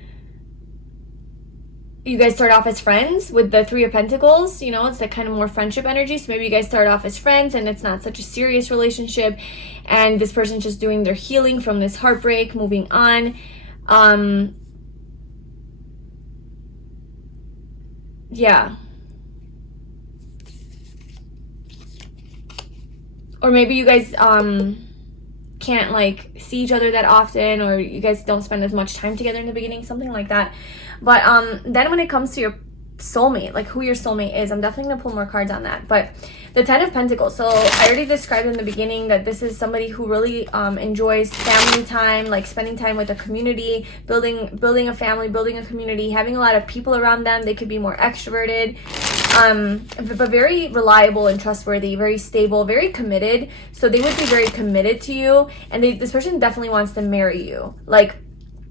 you guys start off as friends with the Three of Pentacles. You know, it's that kind of more friendship energy. So maybe you guys start off as friends, and it's not such a serious relationship, and this person's just doing their healing from this heartbreak, moving on. Yeah. Or maybe you guys can't like see each other that often, or you guys don't spend as much time together in the beginning, something like that. But then when it comes to your soulmate, like who your soulmate is, I'm definitely gonna pull more cards on that. But the Ten of Pentacles, so I already described in the beginning that this is somebody who really enjoys family time, like spending time with a community, building a family, building a community, having a lot of people around them. They could be more extroverted, but very reliable and trustworthy, very stable, very committed. So they would be very committed to you, and this person definitely wants to marry you. Like,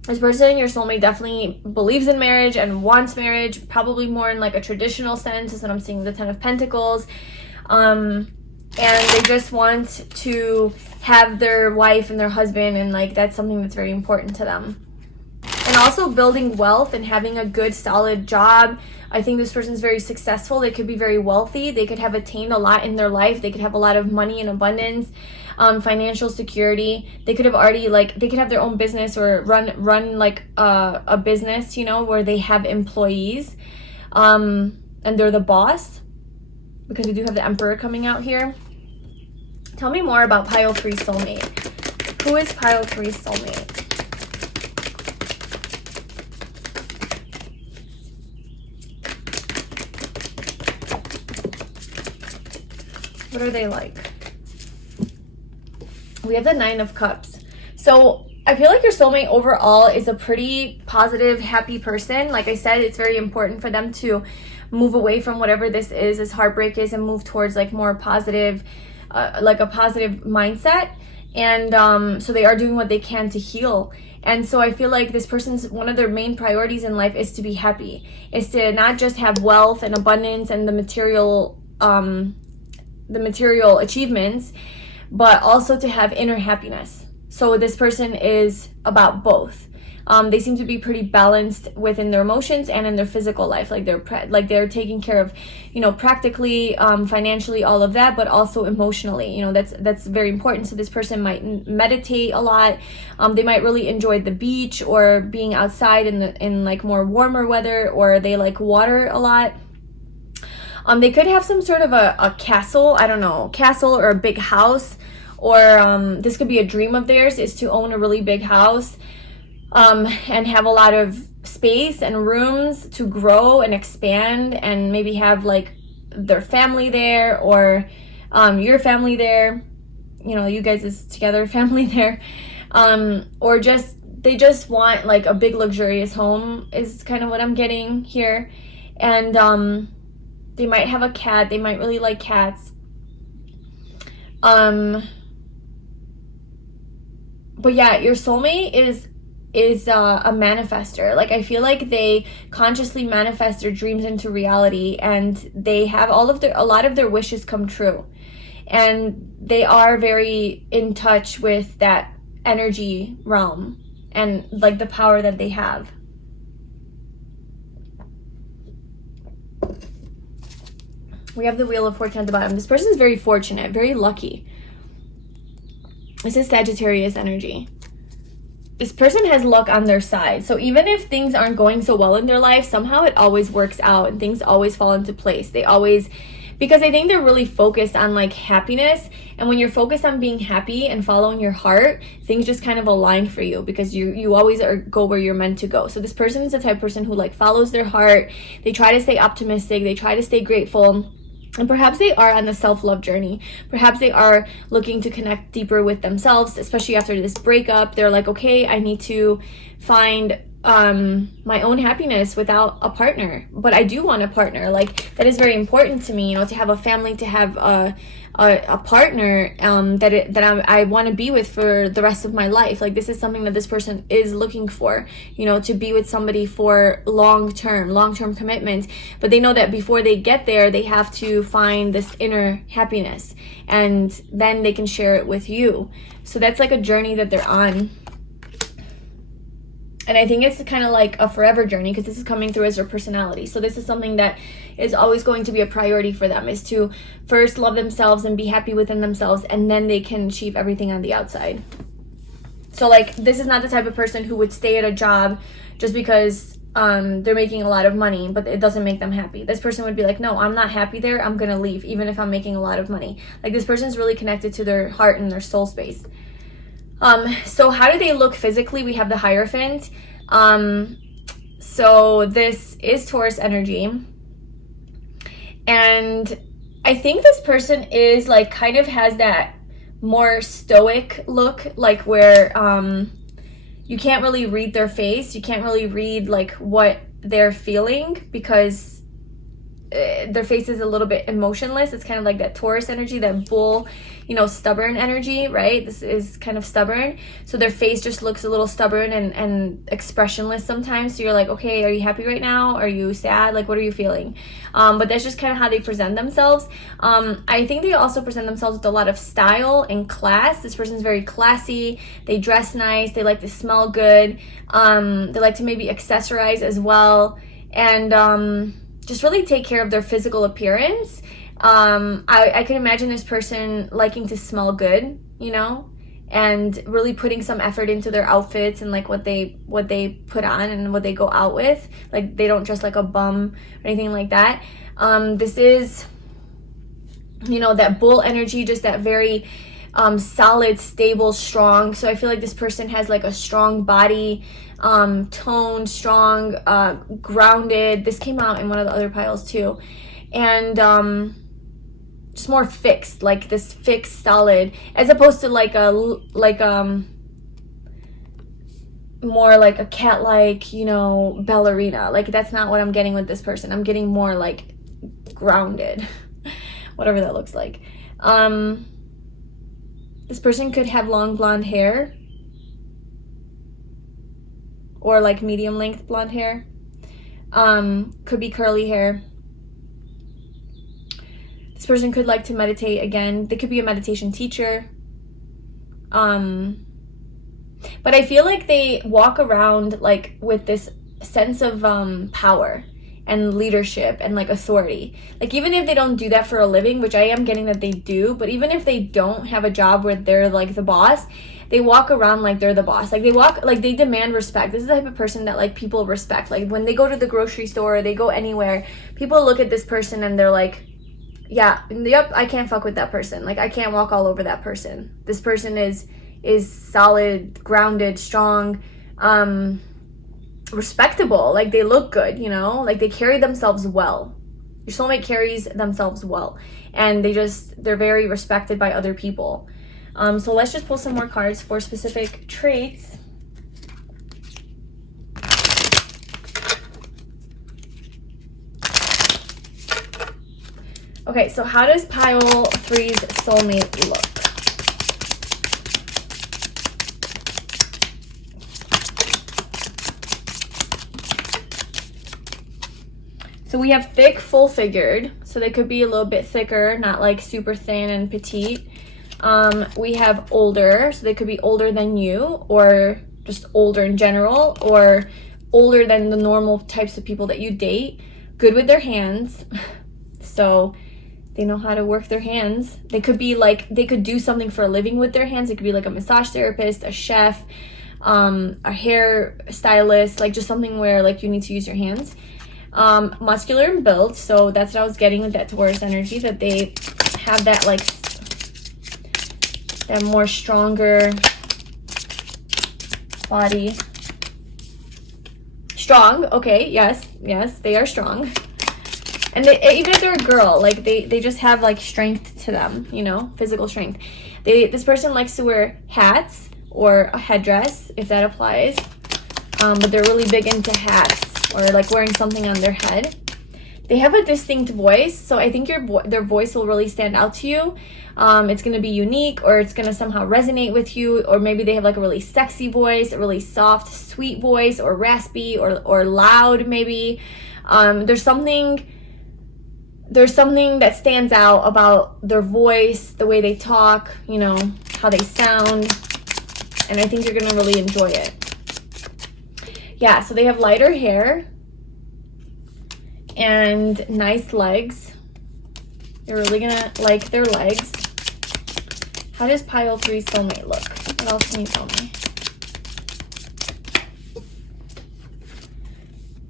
this person, your soulmate, definitely believes in marriage and wants marriage, probably more in like a traditional sense is what I'm seeing, the Ten of Pentacles. And they just want to have their wife and their husband, and like that's something that's very important to them. And also building wealth and having a good solid job. I think this person's very successful. They could be very wealthy. They could have attained a lot in their life. They could have a lot of money in abundance, financial security. They could have already they could have their own business, or run like a business, you know, where they have employees, and they're the boss, because we do have the Emperor coming out here. Tell me more about pile 3 soulmate. Who is pile 3 soulmate? What are they like? We have the Nine of Cups. So I feel like your soulmate overall is a pretty positive, happy person. Like I said, it's very important for them to move away from whatever this heartbreak is, and move towards like more positive, like a positive mindset. And so they are doing what they can to heal. And so I feel like this person's, one of their main priorities in life is to be happy, is to not just have wealth and abundance and the material achievements, but also to have inner happiness. So this person is about both. They seem to be pretty balanced within their emotions and in their physical life. Like they're taking care of, you know, practically, financially, all of that, but also emotionally. You know, that's very important. So this person might meditate a lot. They might really enjoy the beach or being outside in like more warmer weather, or they like water a lot. They could have some sort of a castle, I don't know, castle or a big house, or this could be a dream of theirs, is to own a really big house, and have a lot of space and rooms to grow and expand, and maybe have like their family there, or your family there, you know, you guys is together family there, or they just want like a big luxurious home is kind of what I'm getting here. And they might have a cat. They might really like cats. But yeah, your soulmate is a manifester. Like I feel like they consciously manifest their dreams into reality, and they have a lot of their wishes come true, and they are very in touch with that energy realm and like the power that they have. We have the Wheel of Fortune at the bottom. This person is very fortunate, very lucky. This is Sagittarius energy. This person has luck on their side. So even if things aren't going so well in their life, somehow it always works out and things always fall into place. Because I think they're really focused on like happiness. And when you're focused on being happy and following your heart, things just kind of align for you, because you always go where you're meant to go. So this person is the type of person who like follows their heart. They try to stay optimistic. They try to stay grateful. And perhaps they are on the self-love journey. Perhaps they are looking to connect deeper with themselves, especially after this breakup. They're like, okay, I need to find my own happiness without a partner. But I do want a partner. Like, that is very important to me, you know, to have a family, to have a partner that I want to be with for the rest of my life. Like, this is something that this person is looking for, you know, to be with somebody for long-term commitment. But they know that before they get there, they have to find this inner happiness, and then they can share it with you. So that's like a journey that they're on. And I think it's kind of like a forever journey, because this is coming through as their personality. So this is something that is always going to be a priority for them, is to first love themselves and be happy within themselves, and then they can achieve everything on the outside. So like, this is not the type of person who would stay at a job just because they're making a lot of money, but it doesn't make them happy. This person would be like, no, I'm not happy there. I'm going to leave, even if I'm making a lot of money. Like, this person's really connected to their heart and their soul space. So how do they look physically? We have the Hierophant. So this is Taurus energy. And I think this person is like, kind of has that more stoic look, like where, you can't really read their face. You can't really read like what they're feeling, because their face is a little bit emotionless. It's kind of like that Taurus energy, that bull, you know, stubborn energy, right? This is kind of stubborn. So their face just looks a little stubborn and expressionless sometimes. So you're like, okay, are you happy right now? Are you sad? Like, what are you feeling? But that's just kind of how they present themselves. I think they also present themselves with a lot of style and class. This person's very classy. They dress nice. They like to smell good. They like to maybe accessorize as well. And, just really take care of their physical appearance. I can imagine this person liking to smell good, you know, and really putting some effort into their outfits and like what they put on and what they go out with. Like, they don't dress like a bum or anything like that. This is, you know, that bull energy, just that very solid, stable, strong. So I feel like this person has like a strong body, toned, strong, grounded. This came out in one of the other piles too. And just more fixed, like this fixed, solid, as opposed to like more like a cat-like, you know, ballerina. Like, that's not what I'm getting with this person. I'm getting more like grounded, whatever that looks like. This person could have long blonde hair, or like medium length blonde hair. Could be curly hair. This person could like to meditate again. They could be a meditation teacher. But I feel like they walk around like with this sense of power and leadership and like authority. Like, even if they don't do that for a living, which I am getting that they do, but even if they don't have a job where they're like the boss, they walk around like they're the boss. Like, they walk, like they demand respect. This is the type of person that like people respect. Like, when they go to the grocery store or they go anywhere, people look at this person and they're like, yeah, yep, I can't fuck with that person. Like, I can't walk all over that person. This person is solid, grounded, strong, respectable. Like, they look good, you know, like they carry themselves well. Your soulmate carries themselves well, and they're very respected by other people. So let's just pull some more cards for specific traits. Okay, so how does pile 3's soulmate look? So we have thick, full-figured, so they could be a little bit thicker, not like super thin and petite. We have older, so they could be older than you, or just older in general, or older than the normal types of people that you date. Good with their hands, so they know how to work their hands. They could be like, they could do something for a living with their hands. It could be like a massage therapist, a chef, a hair stylist, like just something where like you need to use your hands. Muscular in build, so that's what I was getting with that Taurus energy, that they have that like that more stronger body. Strong, okay, yes, they are strong. And they, even if they're a girl, like they just have like strength to them, you know, physical strength. This person likes to wear hats or a headdress, if that applies, but they're really big into hats or like wearing something on their head. They have a distinct voice, so I think their voice will really stand out to you. It's going to be unique, or it's going to somehow resonate with you, or maybe they have like a really sexy voice, a really soft, sweet voice, or raspy, or loud maybe. There's something that stands out about their voice, the way they talk, you know, how they sound, and I think you're going to really enjoy it. Yeah, so they have lighter hair and nice legs. You're really gonna like their legs. How does pile 3's soulmate look? What else can you tell me?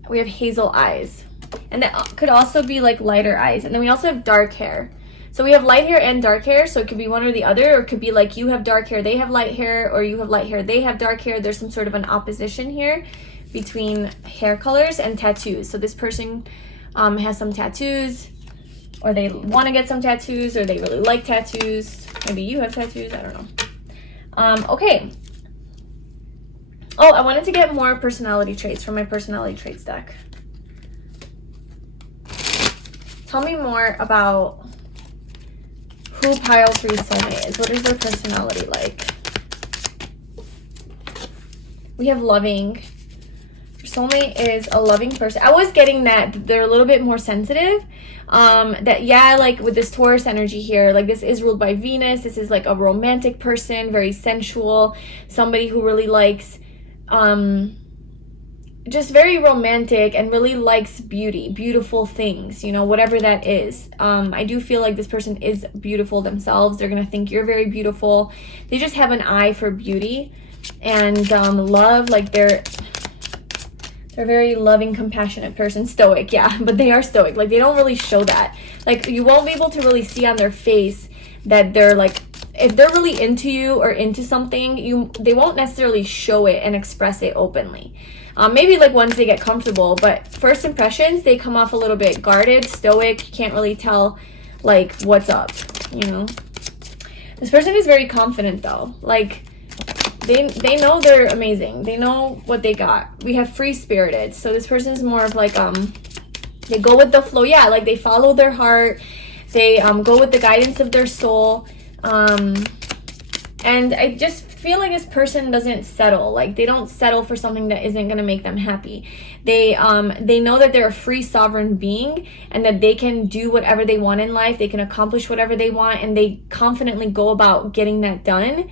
We have hazel eyes, and that could also be like lighter eyes. And then we also have dark hair. So we have light hair and dark hair, so it could be one or the other, or it could be like you have dark hair, they have light hair, or you have light hair, they have dark hair. There's some sort of an opposition here between hair colors and tattoos. So this person has some tattoos, or they want to get some tattoos, or they really like tattoos. Maybe you have tattoos, I don't know. Okay. Oh, I wanted to get more personality traits from my personality traits deck. Tell me more about who pile 3's soulmate is. What is their personality like? We have loving. Soulmate is a loving person. I was getting that they're a little bit more sensitive. That, yeah, like with this Taurus energy here, like this is ruled by Venus. This is like a romantic person, very sensual, somebody who really likes, just very romantic and really likes beautiful things, you know, whatever that is. I do feel like this person is beautiful themselves. They're gonna think you're very beautiful. They just have an eye for beauty and love. Like they're a very loving, compassionate person. Stoic, yeah, but they are stoic. Like, they don't really show that. Like, you won't be able to really see on their face that they're, like, if they're really into you or into something, they won't necessarily show it and express it openly. Maybe, like, once they get comfortable, but first impressions, they come off a little bit guarded, stoic. You can't really tell, like, what's up, you know? This person is very confident though. Like, they know they're amazing. They know what they got. We have free-spirited. So this person is more of like, they go with the flow. Yeah, like they follow their heart. They go with the guidance of their soul. And I just feel like this person doesn't settle. Like, they don't settle for something that isn't going to make them happy. They know that they're a free sovereign being and that they can do whatever they want in life. They can accomplish whatever they want, and they confidently go about getting that done.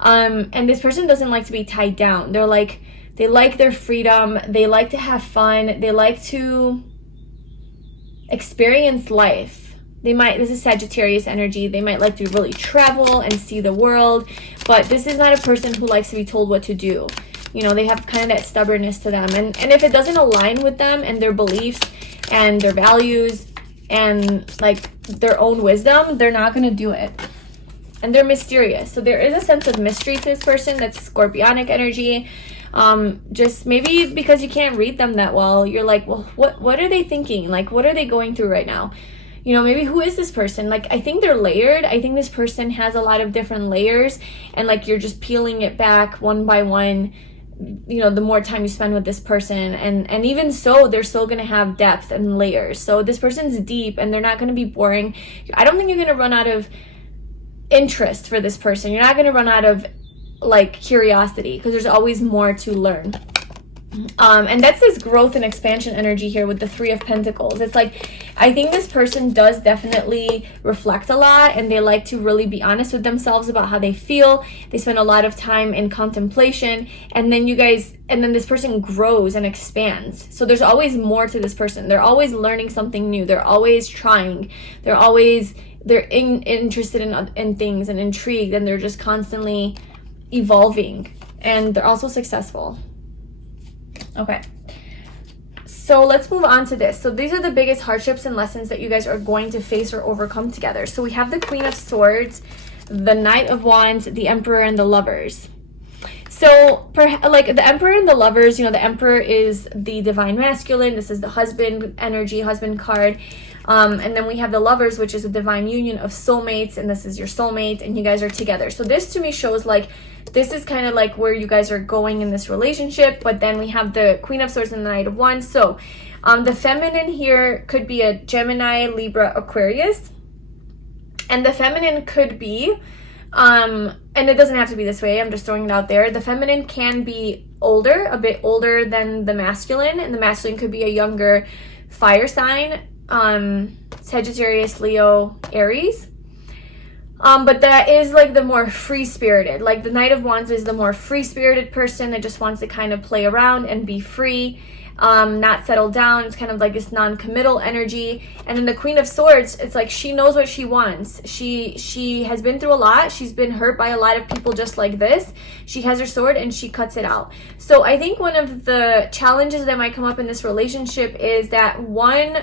And this person doesn't like to be tied down. They like their freedom. They like to have fun. They like to experience life. This is Sagittarius energy. They might like to really travel and see the world, but this is not a person who likes to be told what to do. You know, they have kind of that stubbornness to them. And if it doesn't align with them and their beliefs and their values and like their own wisdom, they're not going to do it. And they're mysterious. So there is a sense of mystery to this person. That's Scorpionic energy. Just maybe because you can't read them that well, you're like, well, what are they thinking? Like, what are they going through right now? You know, maybe who is this person? Like, I think they're layered. I think this person has a lot of different layers, and like you're just peeling it back one by one, you know, the more time you spend with this person. And even so, they're still going to have depth and layers. So this person's deep and they're not going to be boring. I don't think you're going to run out of interest for this person. You're not going to run out of like curiosity, because there's always more to learn. And that's this growth and expansion energy here with the Three of Pentacles. It's like, I think this person does definitely reflect a lot, and they like to really be honest with themselves about how they feel. They spend a lot of time in contemplation, and then this person grows and expands. So there's always more to this person. They're always learning something new. They're always trying. They're interested in things and intrigued, and they're just constantly evolving, and they're also successful. Okay, so let's move on to this. So these are the biggest hardships and lessons that you guys are going to face or overcome together. So we have the Queen of Swords, the Knight of Wands, the Emperor, and the Lovers. So like the Emperor and the Lovers, you know, the Emperor is the divine masculine. This is the husband energy, husband card. And then we have the Lovers, which is a divine union of soulmates, and this is your soulmate, and you guys are together. So this to me shows like this is kind of like where you guys are going in this relationship. But then we have the Queen of Swords and the Knight of Wands. So the feminine here could be a Gemini, Libra, Aquarius, and the feminine could be and it doesn't have to be this way, I'm just throwing it out there. The feminine can be older, a bit older than the masculine, and the masculine could be a younger fire sign, Sagittarius, Leo, Aries. But that is like the more free-spirited. Like the Knight of Wands is the more free-spirited person that just wants to kind of play around and be free, not settle down. It's kind of like this non-committal energy. And then the Queen of Swords, it's like she knows what she wants. She has been through a lot. She's been hurt by a lot of people just like this. She has her sword and she cuts it out. So I think one of the challenges that might come up in this relationship is that one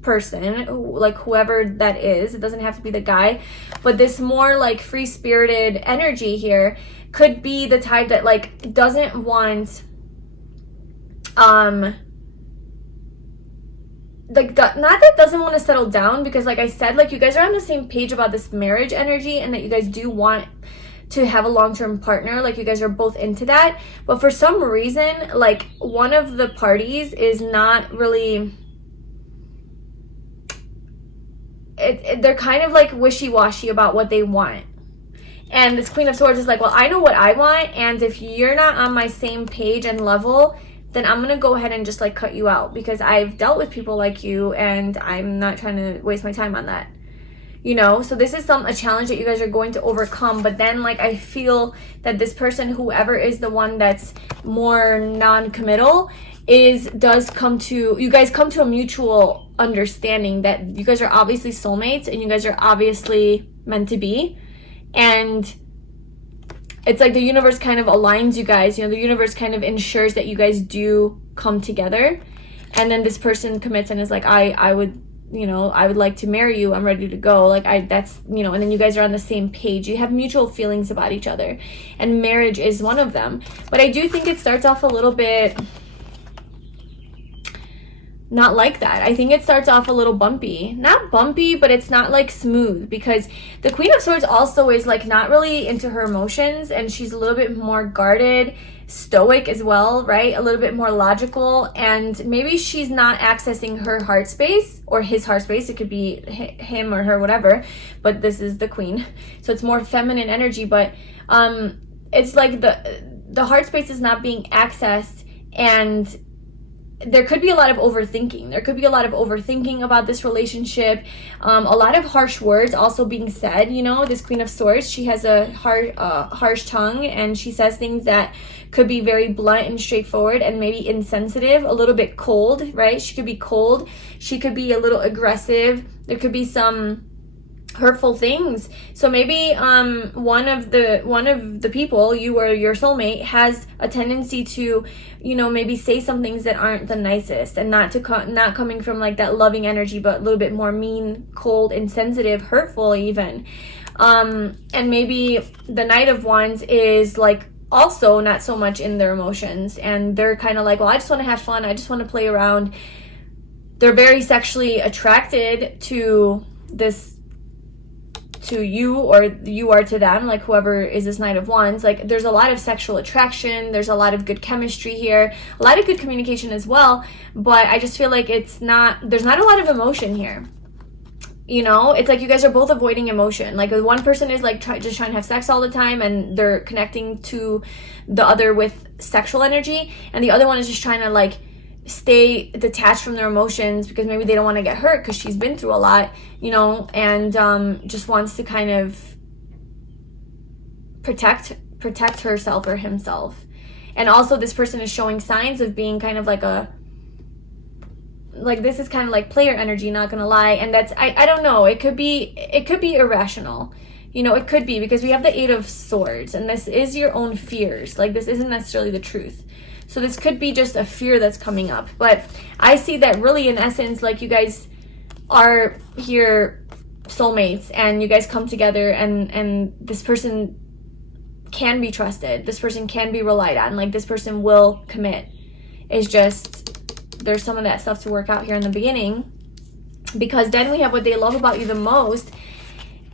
person, like whoever that is, it doesn't have to be the guy, but this more like free-spirited energy here could be the type that like doesn't want not that doesn't want to settle down, because like I said, like you guys are on the same page about this marriage energy and that you guys do want to have a long-term partner. Like you guys are both into that, but for some reason like one of the parties is not really they're kind of like wishy-washy about what they want. And this Queen of Swords is like, well, I know what I want, and if you're not on my same page and level, then I'm gonna go ahead and just like cut you out, because I've dealt with people like you and I'm not trying to waste my time on that, you know? So this is a challenge that you guys are going to overcome. But then like I feel that this person, whoever is the one that's more non-committal, you guys come to a mutual understanding that you guys are obviously soulmates and you guys are obviously meant to be. And it's like the universe kind of aligns you guys, you know, the universe kind of ensures that you guys do come together. And then this person commits and is like, I would like to marry you, I'm ready to go, like that's, you know, and then you guys are on the same page. You have mutual feelings about each other, and marriage is one of them. But I do think it starts off a little bit not like that. I think it starts off a little bumpy. Not bumpy, but it's not like smooth, because the Queen of Swords also is like not really into her emotions, and she's a little bit more guarded, stoic as well, right? A little bit more logical, and maybe she's not accessing her heart space or his heart space. It could be him or her, whatever, but this is the Queen, so it's more feminine energy, but it's like the heart space is not being accessed, and there could be a lot of overthinking. There could be a lot of overthinking about this relationship. A lot of harsh words also being said. You know, this Queen of Swords, she has a harsh tongue, and she says things that could be very blunt and straightforward, and maybe insensitive, a little bit cold, right? She could be cold. She could be a little aggressive. There could be some hurtful things. So maybe one of the people, you or your soulmate, has a tendency to, you know, maybe say some things that aren't the nicest, and not coming from like that loving energy, but a little bit more mean, cold, insensitive, hurtful even. And maybe the Knight of Wands is like also not so much in their emotions, and they're kind of like, well, I just want to have fun, I just want to play around. They're very sexually attracted to you, or you are to them, like whoever is this Knight of Wands. Like there's a lot of sexual attraction, there's a lot of good chemistry here, a lot of good communication as well, but I just feel like there's not a lot of emotion here. You know, it's like you guys are both avoiding emotion. Like one person is like just trying to have sex all the time, and they're connecting to the other with sexual energy, and the other one is just trying to like stay detached from their emotions, because maybe they don't want to get hurt, because she's been through a lot, you know, and just wants to kind of protect herself or himself. And also this person is showing signs of being kind of like this is kind of like player energy, not gonna lie. And that's, I don't know, it could be irrational, you know, it could be, because we have the Eight of Swords, and this is your own fears. Like this isn't necessarily the truth. So this could be just a fear that's coming up. But I see that really, in essence, like you guys are here soulmates, and you guys come together, and this person can be trusted. This person can be relied on. Like this person will commit. It's just there's some of that stuff to work out here in the beginning, because then we have what they love about you the most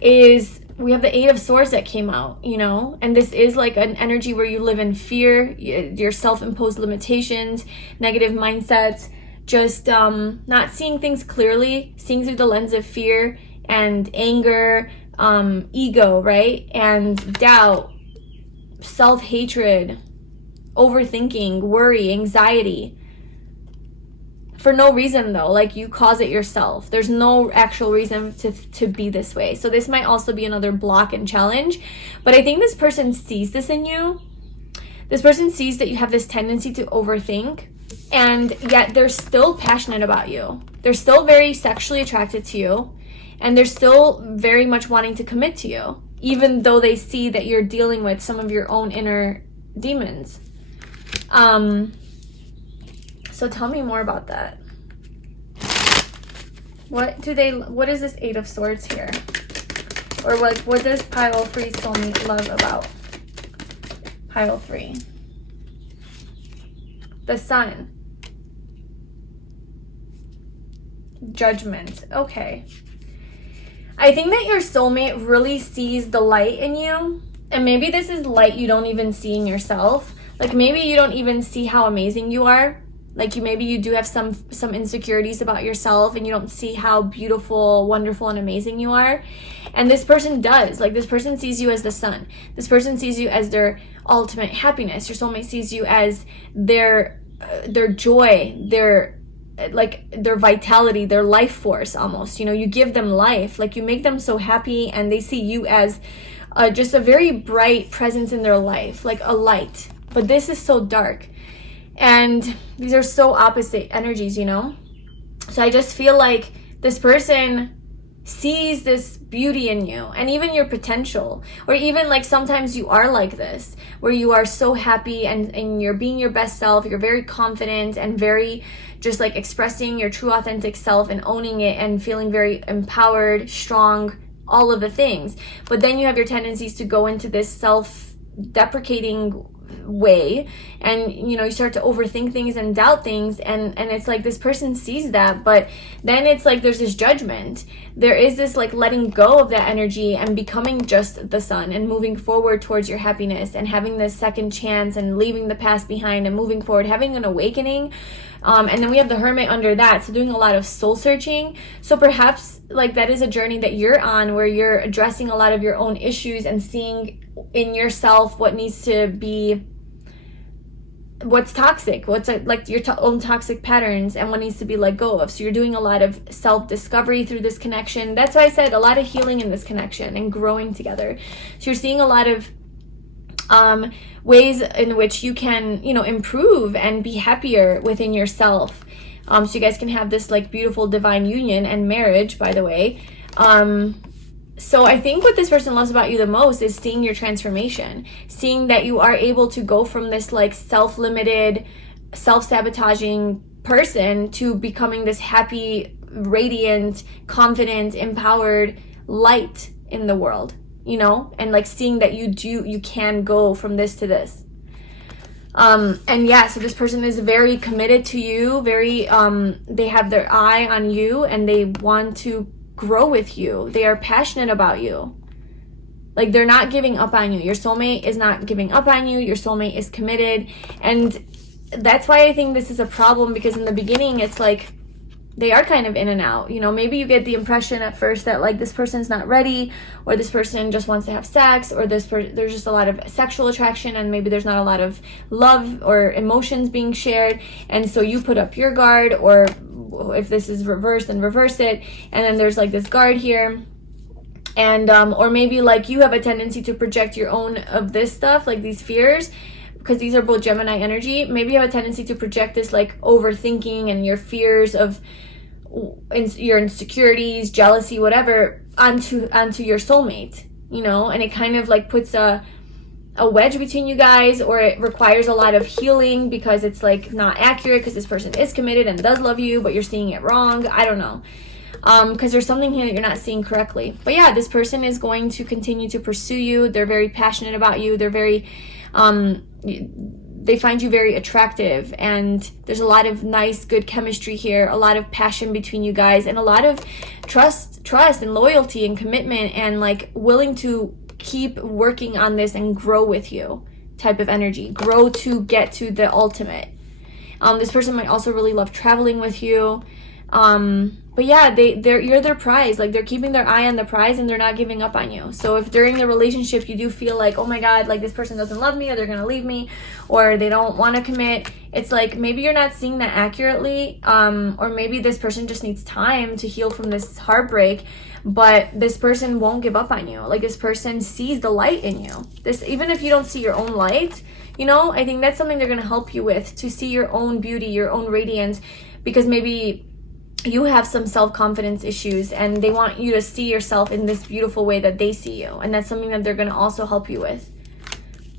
is we have the Eight of Swords that came out, you know, and this is like an energy where you live in fear, your self-imposed limitations, negative mindsets, just not seeing things clearly, seeing through the lens of fear and anger, ego, right? And doubt, self-hatred, overthinking, worry, anxiety. For no reason though, like you cause it yourself. There's no actual reason to be this way. So this might also be another block and challenge. But I think this person sees this in you. This person sees that you have this tendency to overthink, and yet they're still passionate about you. They're still very sexually attracted to you, and they're still very much wanting to commit to you, even though they see that you're dealing with some of your own inner demons. So tell me more about that. What is this Eight of Swords here? Or what does pile 3 soulmate love about pile 3? The Sun. Judgment. Okay. I think that your soulmate really sees the light in you, and maybe this is light you don't even see in yourself. Like maybe you don't even see how amazing you are. Like maybe you do have some insecurities about yourself, and you don't see how beautiful, wonderful, and amazing you are. And this person does. Like this person sees you as the sun. This person sees you as their ultimate happiness. Your soulmate sees you as their joy, their vitality, their life force almost. You know, you give them life. Like you make them so happy, and they see you as just a very bright presence in their life, like a light. But this is so dark. And these are so opposite energies, you know? So I just feel like this person sees this beauty in you, and even your potential. Or even like sometimes you are like this, where you are so happy, and you're being your best self. You're very confident and very just like expressing your true authentic self and owning it and feeling very empowered, strong, all of the things. But then you have your tendencies to go into this self-deprecating way, and you start to overthink things and doubt things, and it's like this person sees that, but then it's like there's this judgment. There is this like letting go of that energy and becoming just the sun and moving forward towards your happiness and having this second chance and leaving the past behind and moving forward, having an awakening. And then we have the Hermit under that, so doing a lot of soul searching. So perhaps like that is a journey that you're on, where you're addressing a lot of your own issues and seeing in yourself what needs to be, what's toxic, what's like your own toxic patterns, and what needs to be let go of. So you're doing a lot of self-discovery through this connection. That's why I said a lot of healing in this connection and growing together. So you're seeing a lot of ways in which you can, improve and be happier within yourself. So you guys can have this like beautiful divine union and marriage, by the way. So I think what this person loves about you the most is seeing your transformation, seeing that you are able to go from this like self-limited, self-sabotaging person to becoming this happy, radiant, confident, empowered light in the world, and like seeing that you can go from this to this. And yeah, so this person is very committed to you, very, they have their eye on you, and they want to grow with you. They are passionate about you. Like, they're not giving up on you. Your soulmate is not giving up on you. Your soulmate is committed. And that's why I think this is a problem, because in the beginning, it's like they are kind of in and out. Maybe you get the impression at first that like this person's not ready, or this person just wants to have sex, or there's just a lot of sexual attraction, and maybe there's not a lot of love or emotions being shared, and so you put up your guard, or if this is reversed, then reverse it, and then there's like this guard here. And or maybe like you have a tendency to project your own of this stuff, like these fears, because these are both Gemini energy. Maybe you have a tendency to project this like overthinking and your fears of your insecurities, jealousy, whatever, onto your soulmate, and it kind of like puts a wedge between you guys, or it requires a lot of healing because it's like not accurate, because this person is committed and does love you, but you're seeing it wrong. I don't know, because there's something here that you're not seeing correctly. But yeah, this person is going to continue to pursue you. They're very passionate about you. They're very they find you very attractive, and there's a lot of nice, good chemistry here, a lot of passion between you guys, and a lot of trust and loyalty and commitment, and like willing to keep working on this and grow with you type of energy, grow to get to the ultimate. This person might also really love traveling with you. But yeah, you're their prize. Like, they're keeping their eye on the prize, and they're not giving up on you. So if during the relationship you do feel like, oh my God, like this person doesn't love me, or they're gonna leave me, or they don't want to commit, it's like maybe you're not seeing that accurately, or maybe this person just needs time to heal from this heartbreak. But this person won't give up on you. Like, this person sees the light in you. Even if you don't see your own light, I think that's something they're gonna help you with, to see your own beauty, your own radiance, because maybe you have some self-confidence issues, and they want you to see yourself in this beautiful way that they see you, and that's something that they're going to also help you with.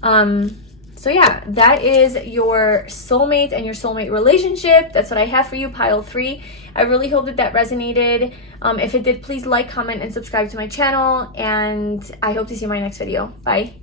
So yeah, that is your soulmate and your soulmate relationship. That's what I have for you, pile 3. I really hope that resonated. If it did, please like, comment, and subscribe to my channel, and I hope to see you in my next video. Bye.